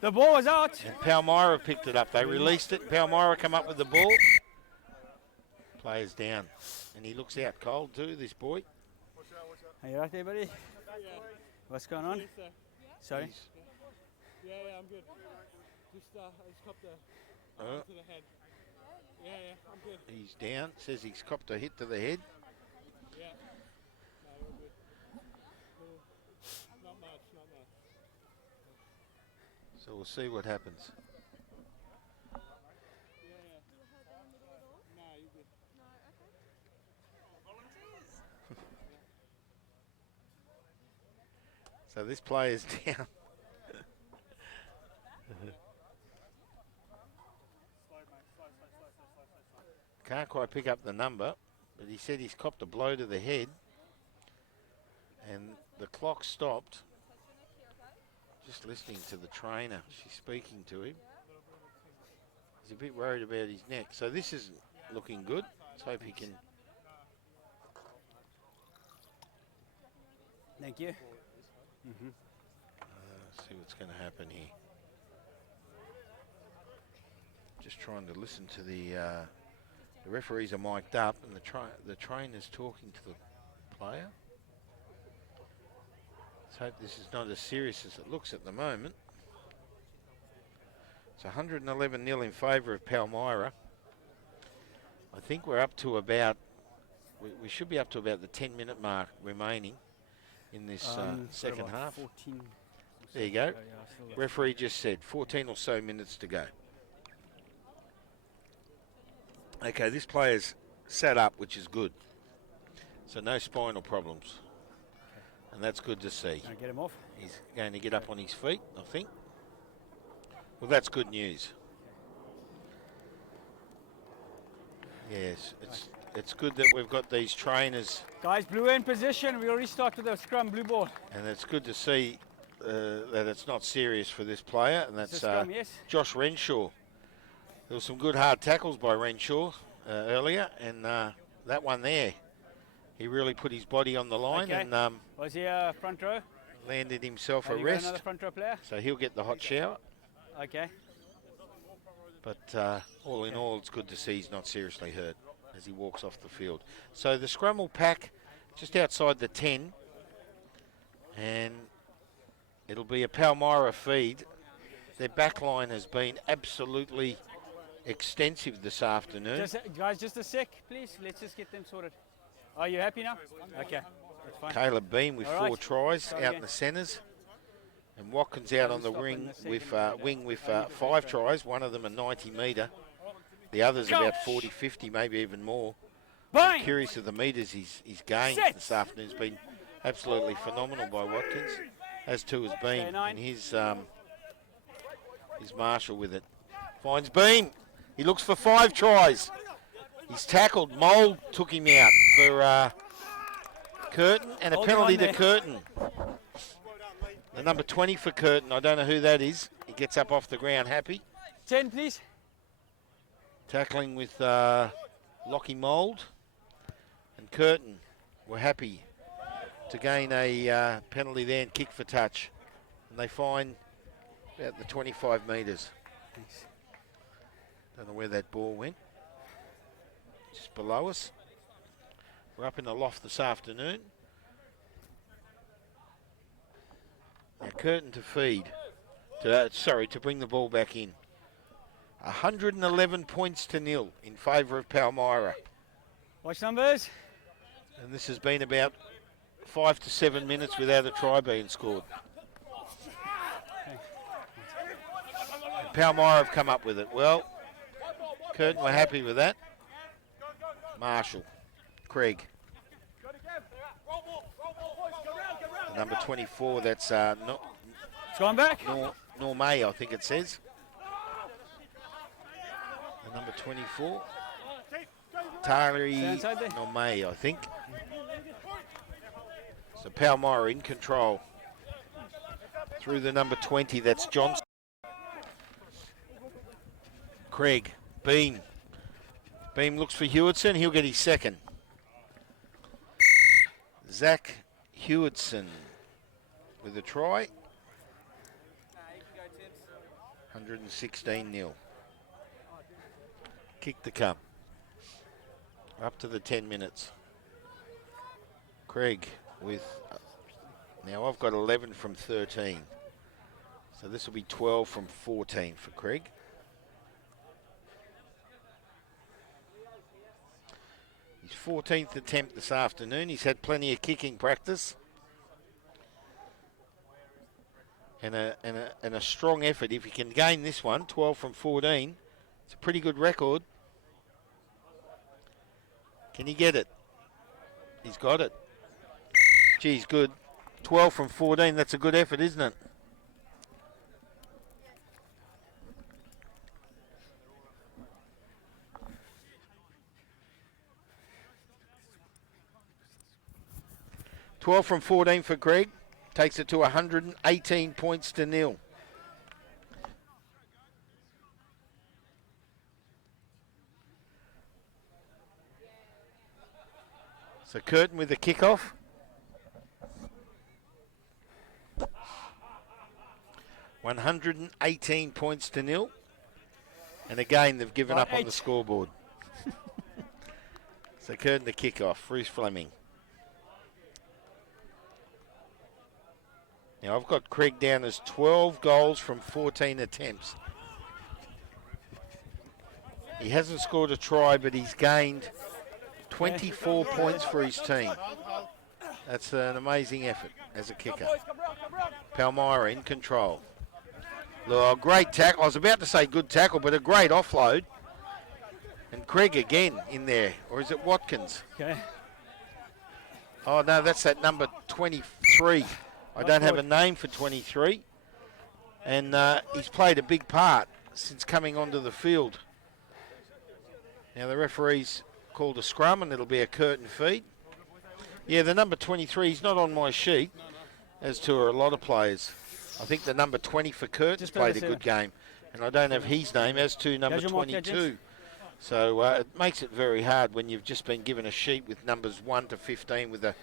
The ball was out. And Palmyra picked it up. They released it. Palmyra come up with the ball. Players down. And he looks out cold too, this boy. Are you right there, buddy? What's going on? Sorry? Yeah, I'm good. I just copped a to the head. Yeah, I'm good. He's down. Says he's copped a hit to the head. Yeah. No, we're good. Cool. Not much. So we'll see what happens. Yeah. No, you're good. So this player's down. Can't quite pick up the number, but he said he's copped a blow to the head. And the clock stopped. Just listening to the trainer. She's speaking to him. He's a bit worried about his neck. So this is looking good. Let's hope he can. Thank you. See what's going to happen here. Just trying to listen to the referees are mic'd up, and the trainer's talking to the player. Let's hope this is not as serious as it looks at the moment. It's 111-0 in favour of Palmyra. I think we're up to about, we should be up to about the 10-minute mark remaining in this second half. 14. There you go. Referee just said 14 or so minutes to go. Okay, this player's sat up, which is good. So no spinal problems. And that's good to see. Can I get him off? He's going to get up on his feet, I think. Well, that's good news. Yes, it's good that we've got these trainers. Guys, blue in position. We already start with the scrum, blue ball. And it's good to see that it's not serious for this player. And that's Scrum, yes. Josh Renshaw. There were some good hard tackles by Renshaw earlier. And that one there, he really put his body on the line. Okay. And Was he front row? landed himself Have a you got rest. another front row player? So he'll get the hot shower. Okay. But all in all, it's good to see he's not seriously hurt as he walks off the field. So the scrum will pack just outside the 10. And it'll be a Palmyra feed. Their back line has been absolutely extensive this afternoon. Guys, just a sec, please. Let's just get them sorted. Are you happy now? Okay, that's fine. Caleb Beam with All 4 right. tries Go out again. in the centres. And Watkins out on the Stop in wing the second with minute. wing with 5 tries. One of them a 90 metre. The others Go. about 40, 50, maybe even more. Bang! Curious of the metres he's gained Set. this afternoon. Has been absolutely phenomenal by Watkins, as too has Beam. Okay, 9. And his Marshall with it. Finds Beam. He looks for 5 tries. He's tackled. Mould took him out for Curtin, and a Hold penalty on to there. Curtin. The number 20 for Curtin. I don't know who that is. He gets up off the ground happy. 10, please. Tackling with Lockie Mould. And Curtin were happy to gain a penalty there and kick for touch. And they find about the 25 metres. Thanks. Don't know where that ball went. Just below us. We're up in the loft this afternoon. Now Curtin to feed. To bring the ball back in. 111 points to 0 in favour of Palmyra. Watch numbers. And this has been about 5 to 7 minutes without a try being scored. And Palmyra have come up with it. Well, Curtin were happy with that. Marshall, Craig. The number 24, that's It's gone back. Normay, I think it says. The number 24. Tari Stay inside there. Normay, I think. Palmyra in control. Through the number 20, that's Johnson. Craig, Beam. Beam looks for Hewitson, he'll get his second. Zach Hewitson with a try. 116-0. Kick to come. Up to the 10 minutes. Craig with, now I've got 11 from 13. So this will be 12 from 14 for Craig. His 14th attempt this afternoon. He's had plenty of kicking practice. And a strong effort. If he can gain this one, 12 from 14, it's a pretty good record. Can he get it? He's got it. Geez, good. 12 from 14, that's a good effort, isn't it? From 14 for Greg. Takes it to 118 points to 0. So Curtin with the kickoff. $118 points to 0. And again, they've given up on the scoreboard. So Curtin the kickoff. Bruce Fleming. Now I've got Craig down as 12 goals from 14 attempts. He hasn't scored a try, but he's gained 24 points for his team. That's an amazing effort as a kicker. Palmyra in control. Look, great tackle. I was about to say good tackle, but a great offload. And Craig again in there. Or is it Watkins? Okay. Oh, no, that's that number 23. I don't have a name for 23. And he's played a big part since coming onto the field. Now the referee's called a scrum and it'll be a Curtin feed. Yeah, the number 23 is not on my sheet, as to a lot of players. I think the number 20 for Curtin's played a good game. And I don't have his name, as to number 22. So it makes it very hard when you've just been given a sheet with numbers 1 to 15 with a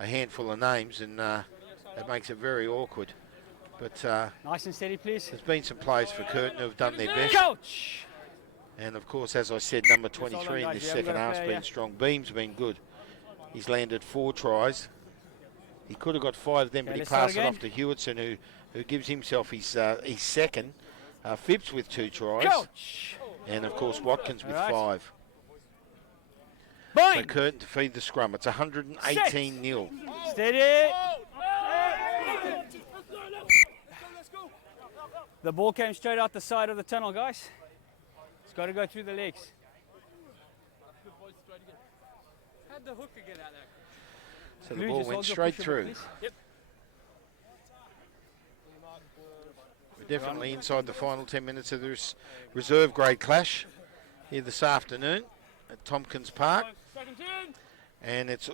handful of names, and it makes it very awkward. But nice and steady, please. There's been some players for Curtin who have done their best. Coach! And of course, as I said, number 23 in this second half's been strong. Beam's been good. He's landed 4 tries. He could have got 5 then, but he passed it off to Hewitson, who gives himself his second. Phipps with 2 tries. Coach! And of course, Watkins with 5. Bind. So Curtin to feed the scrum. It's 118-0. Steady. The ball came straight out the side of the tunnel, guys. It's got to go through the legs. How'd the hooker get out there? So the ball went straight through. Yep. We're definitely inside the final 10 minutes of this reserve grade clash here this afternoon at Tompkins Park. And it's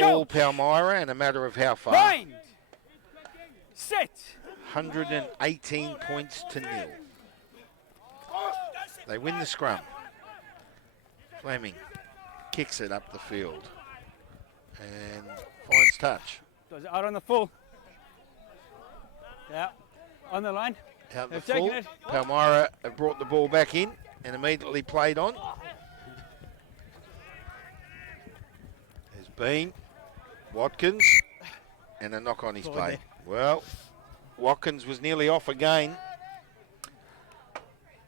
all Palmyra and a matter of how far. Bind. Set. 118 points to 0. They win the scrum. Fleming kicks it up the field and finds touch. Goes out on the full. Yeah, on the line. Out the full. Palmyra have brought the ball back in and immediately played on. There's Bean, Watkins, and a knock on his play. Well, Watkins was nearly off again.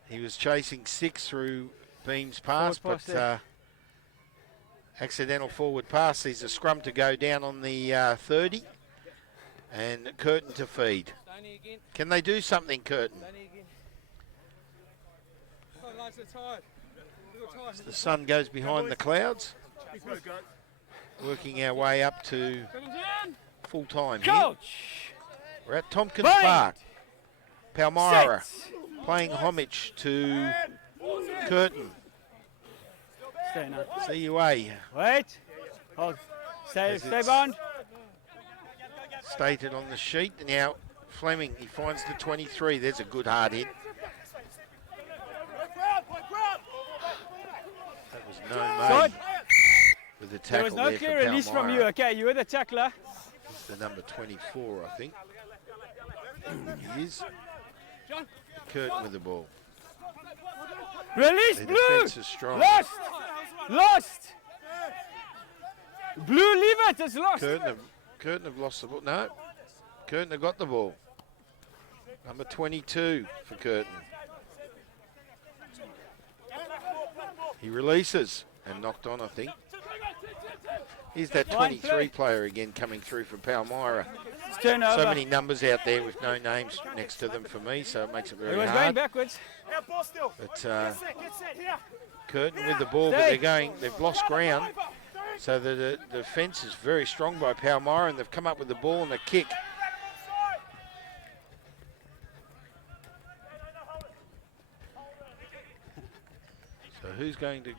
He was chasing 6 through Beam's pass, but accidental forward pass. There's a scrum to go down on the 30. And Curtin to feed. Can they do something, Curtin? As the sun goes behind the clouds. Working our way up to full time here. We're at Tompkins Park. Palmyra paying homage to Curtin. Stay now. CUA. Wait. Hold. Stay bound. stated on the sheet. Now, Fleming, he finds the 23. There's a good hard hit. That was no made with the There tackle was no there clear for release from you. Palmyra. Okay, you were the tackler. It's the number 24, I think. He is. Curtin with the ball. Release, Their blue. defence is strong. Lost. Lost. Blue, leave it. It's lost. Curtin have lost the ball. No. Curtin have got the ball. Number 22 for Curtin. He releases and knocked on, I think. Here's that 23 player again coming through from Palmyra. It's turnover. So many numbers out there with no names next to them for me, so it makes it very It was hard. going backwards. But Curtin with the ball, but they've lost ground. So the defence is very strong by Palmyra, and they've come up with the ball and the kick. So who's going to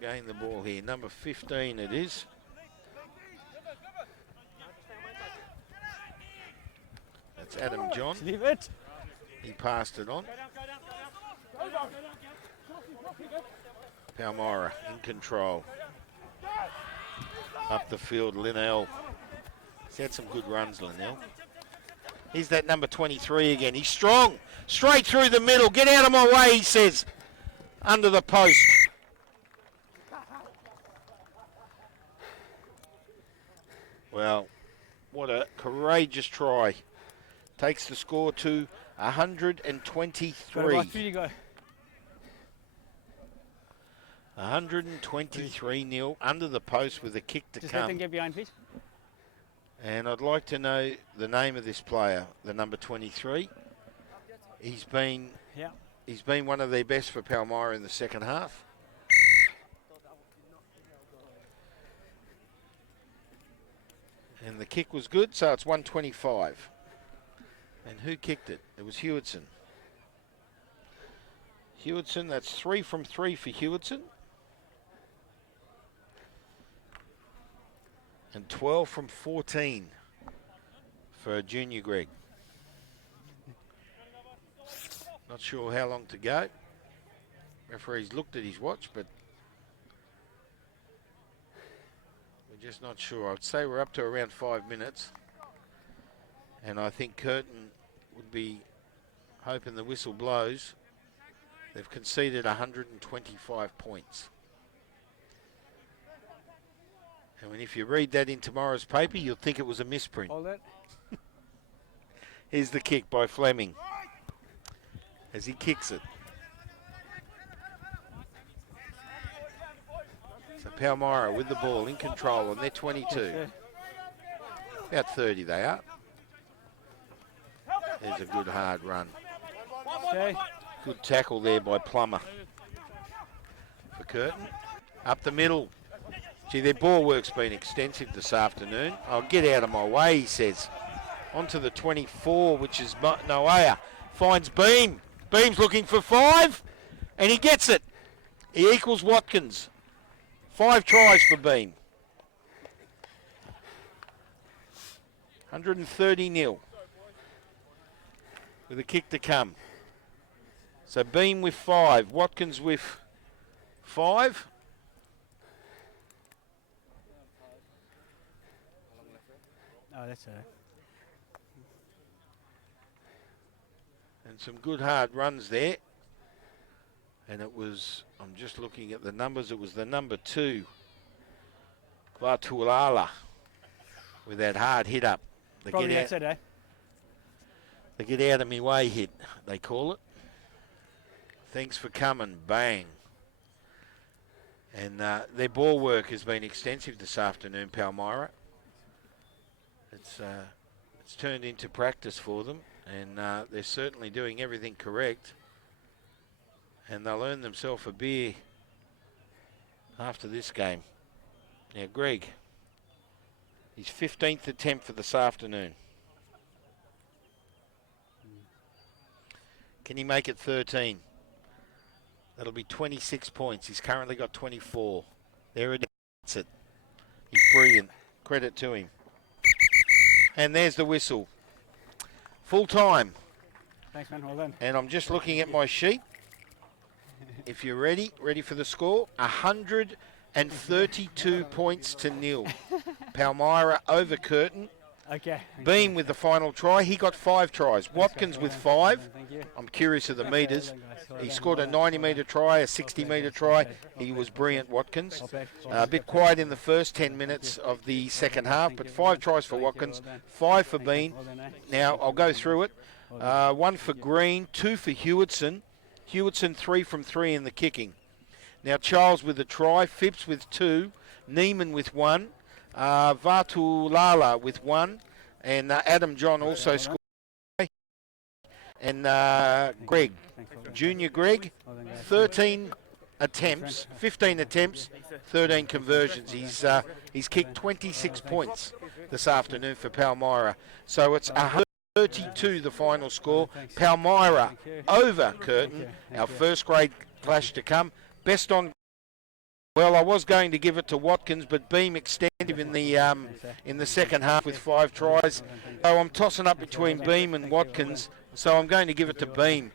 gain the ball here? Number 15 it is. That's Adam John. Leave it. He passed it on. Palmyra in control. Up the field, Linnell. He's had some good runs, Linnell. Here's that number 23 again. He's strong. Straight through the middle. Get out of my way, he says. Under the post. Well, what a courageous try. Takes the score to 123. Got about 3 to go. 123-0 under the post with a kick to Just let them come. get behind, please. And I'd like to know the name of this player, the number 23. He's been one of their best for Palmyra in the second half. And the kick was good, so it's 125. And who kicked it? It was Hewitson. Hewitson, that's 3 from 3 for Hewitson. And 12 from 14 for Junior Greg. Not sure how long to go. Referee's looked at his watch, but we're just not sure. I'd say we're up to around 5 minutes. And I think Curtin would be hoping the whistle blows. They've conceded 125 points. And if you read that in tomorrow's paper, you'll think it was a misprint. Hold it. Here's the kick by Fleming as he kicks it. So Palmyra with the ball in control, and they're 22. About 30 they are. There's a good hard run. Okay. Good tackle there by Plummer for Curtin. Up the middle. Gee, their ball work's been extensive this afternoon. I'll get out of my way, he says. Onto the 24, which is Noah. Finds Beam. Beam's looking for 5, and he gets it. He equals Watkins. 5 tries for Beam. 130-0. With a kick to come. So Beam with 5, Watkins with 5. Oh, that's all right. And some good hard runs there. And it was, I'm just looking at the numbers, it was the number 2, Vatulala, with that hard hit up. The Probably get that's out, it, eh? the get out of me way hit, they call it. Thanks for coming, bang. And their ball work has been extensive this afternoon, Palmyra. It's turned into practice for them, and they're certainly doing everything correct. And they'll earn themselves a beer after this game. Now, Greg, his 15th attempt for this afternoon. Can he make it 13? That'll be 26 points. He's currently got 24. There it is. That's it. He's brilliant. Credit to him. And there's the whistle. Full time. Thanks, man. Well done. And I'm just looking at my sheet. If you're ready for the score, 132 points to 0. Palmyra over Curtin. Okay. Beam with the final try. He got 5 tries. Watkins with 5. Thank you. I'm curious of the meters. Well He done. scored a 90-metre try, a 60-metre try. He was brilliant, Watkins. A bit quiet in the first 10 minutes of the second half, but 5 tries for Watkins, 5 for Bean. Now, I'll go through it. 1 for Green, 2 for Hewitson. Hewitson 3 from 3 in the kicking. Now, Charles with a try, Phipps with 2, Neiman with 1, Vatulala with 1, and Adam John also scored. And Greg, Junior Greg, 13 attempts, 15 attempts, 13 conversions. He's kicked 26 points this afternoon for Palmyra. So it's 132 the final score. Palmyra over Curtin. Our first grade clash to come. Best on. Well, I was going to give it to Watkins, but Beam extended in the second half with 5 tries. So I'm tossing up between Beam and Watkins. So I'm going to give it to Beam.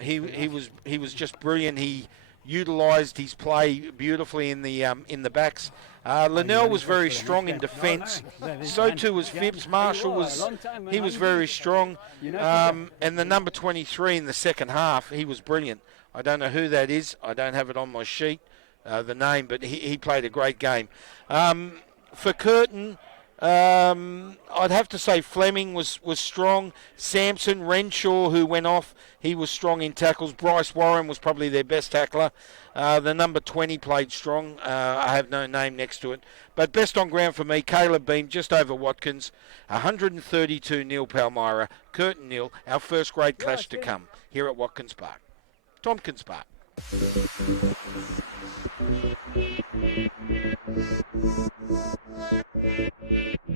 He was just brilliant. He utilised his play beautifully in the backs. Linnell was very strong in defence. So too was Phipps. Marshall was very strong. And the number 23 in the second half, he was brilliant. I don't know who that is. I don't have it on my sheet, the name, but he played a great game. For Curtin, I'd have to say Fleming was strong. Sampson, Renshaw, who went off, he was strong in tackles. Bryce Warren was probably their best tackler. The number 20 played strong. I have no name next to it. But best on ground for me, Caleb Beam, just over Watkins. 132-0 Palmyra, Curtin 0. Our first grade clash to come here at Watkins Park. Tompkins Park.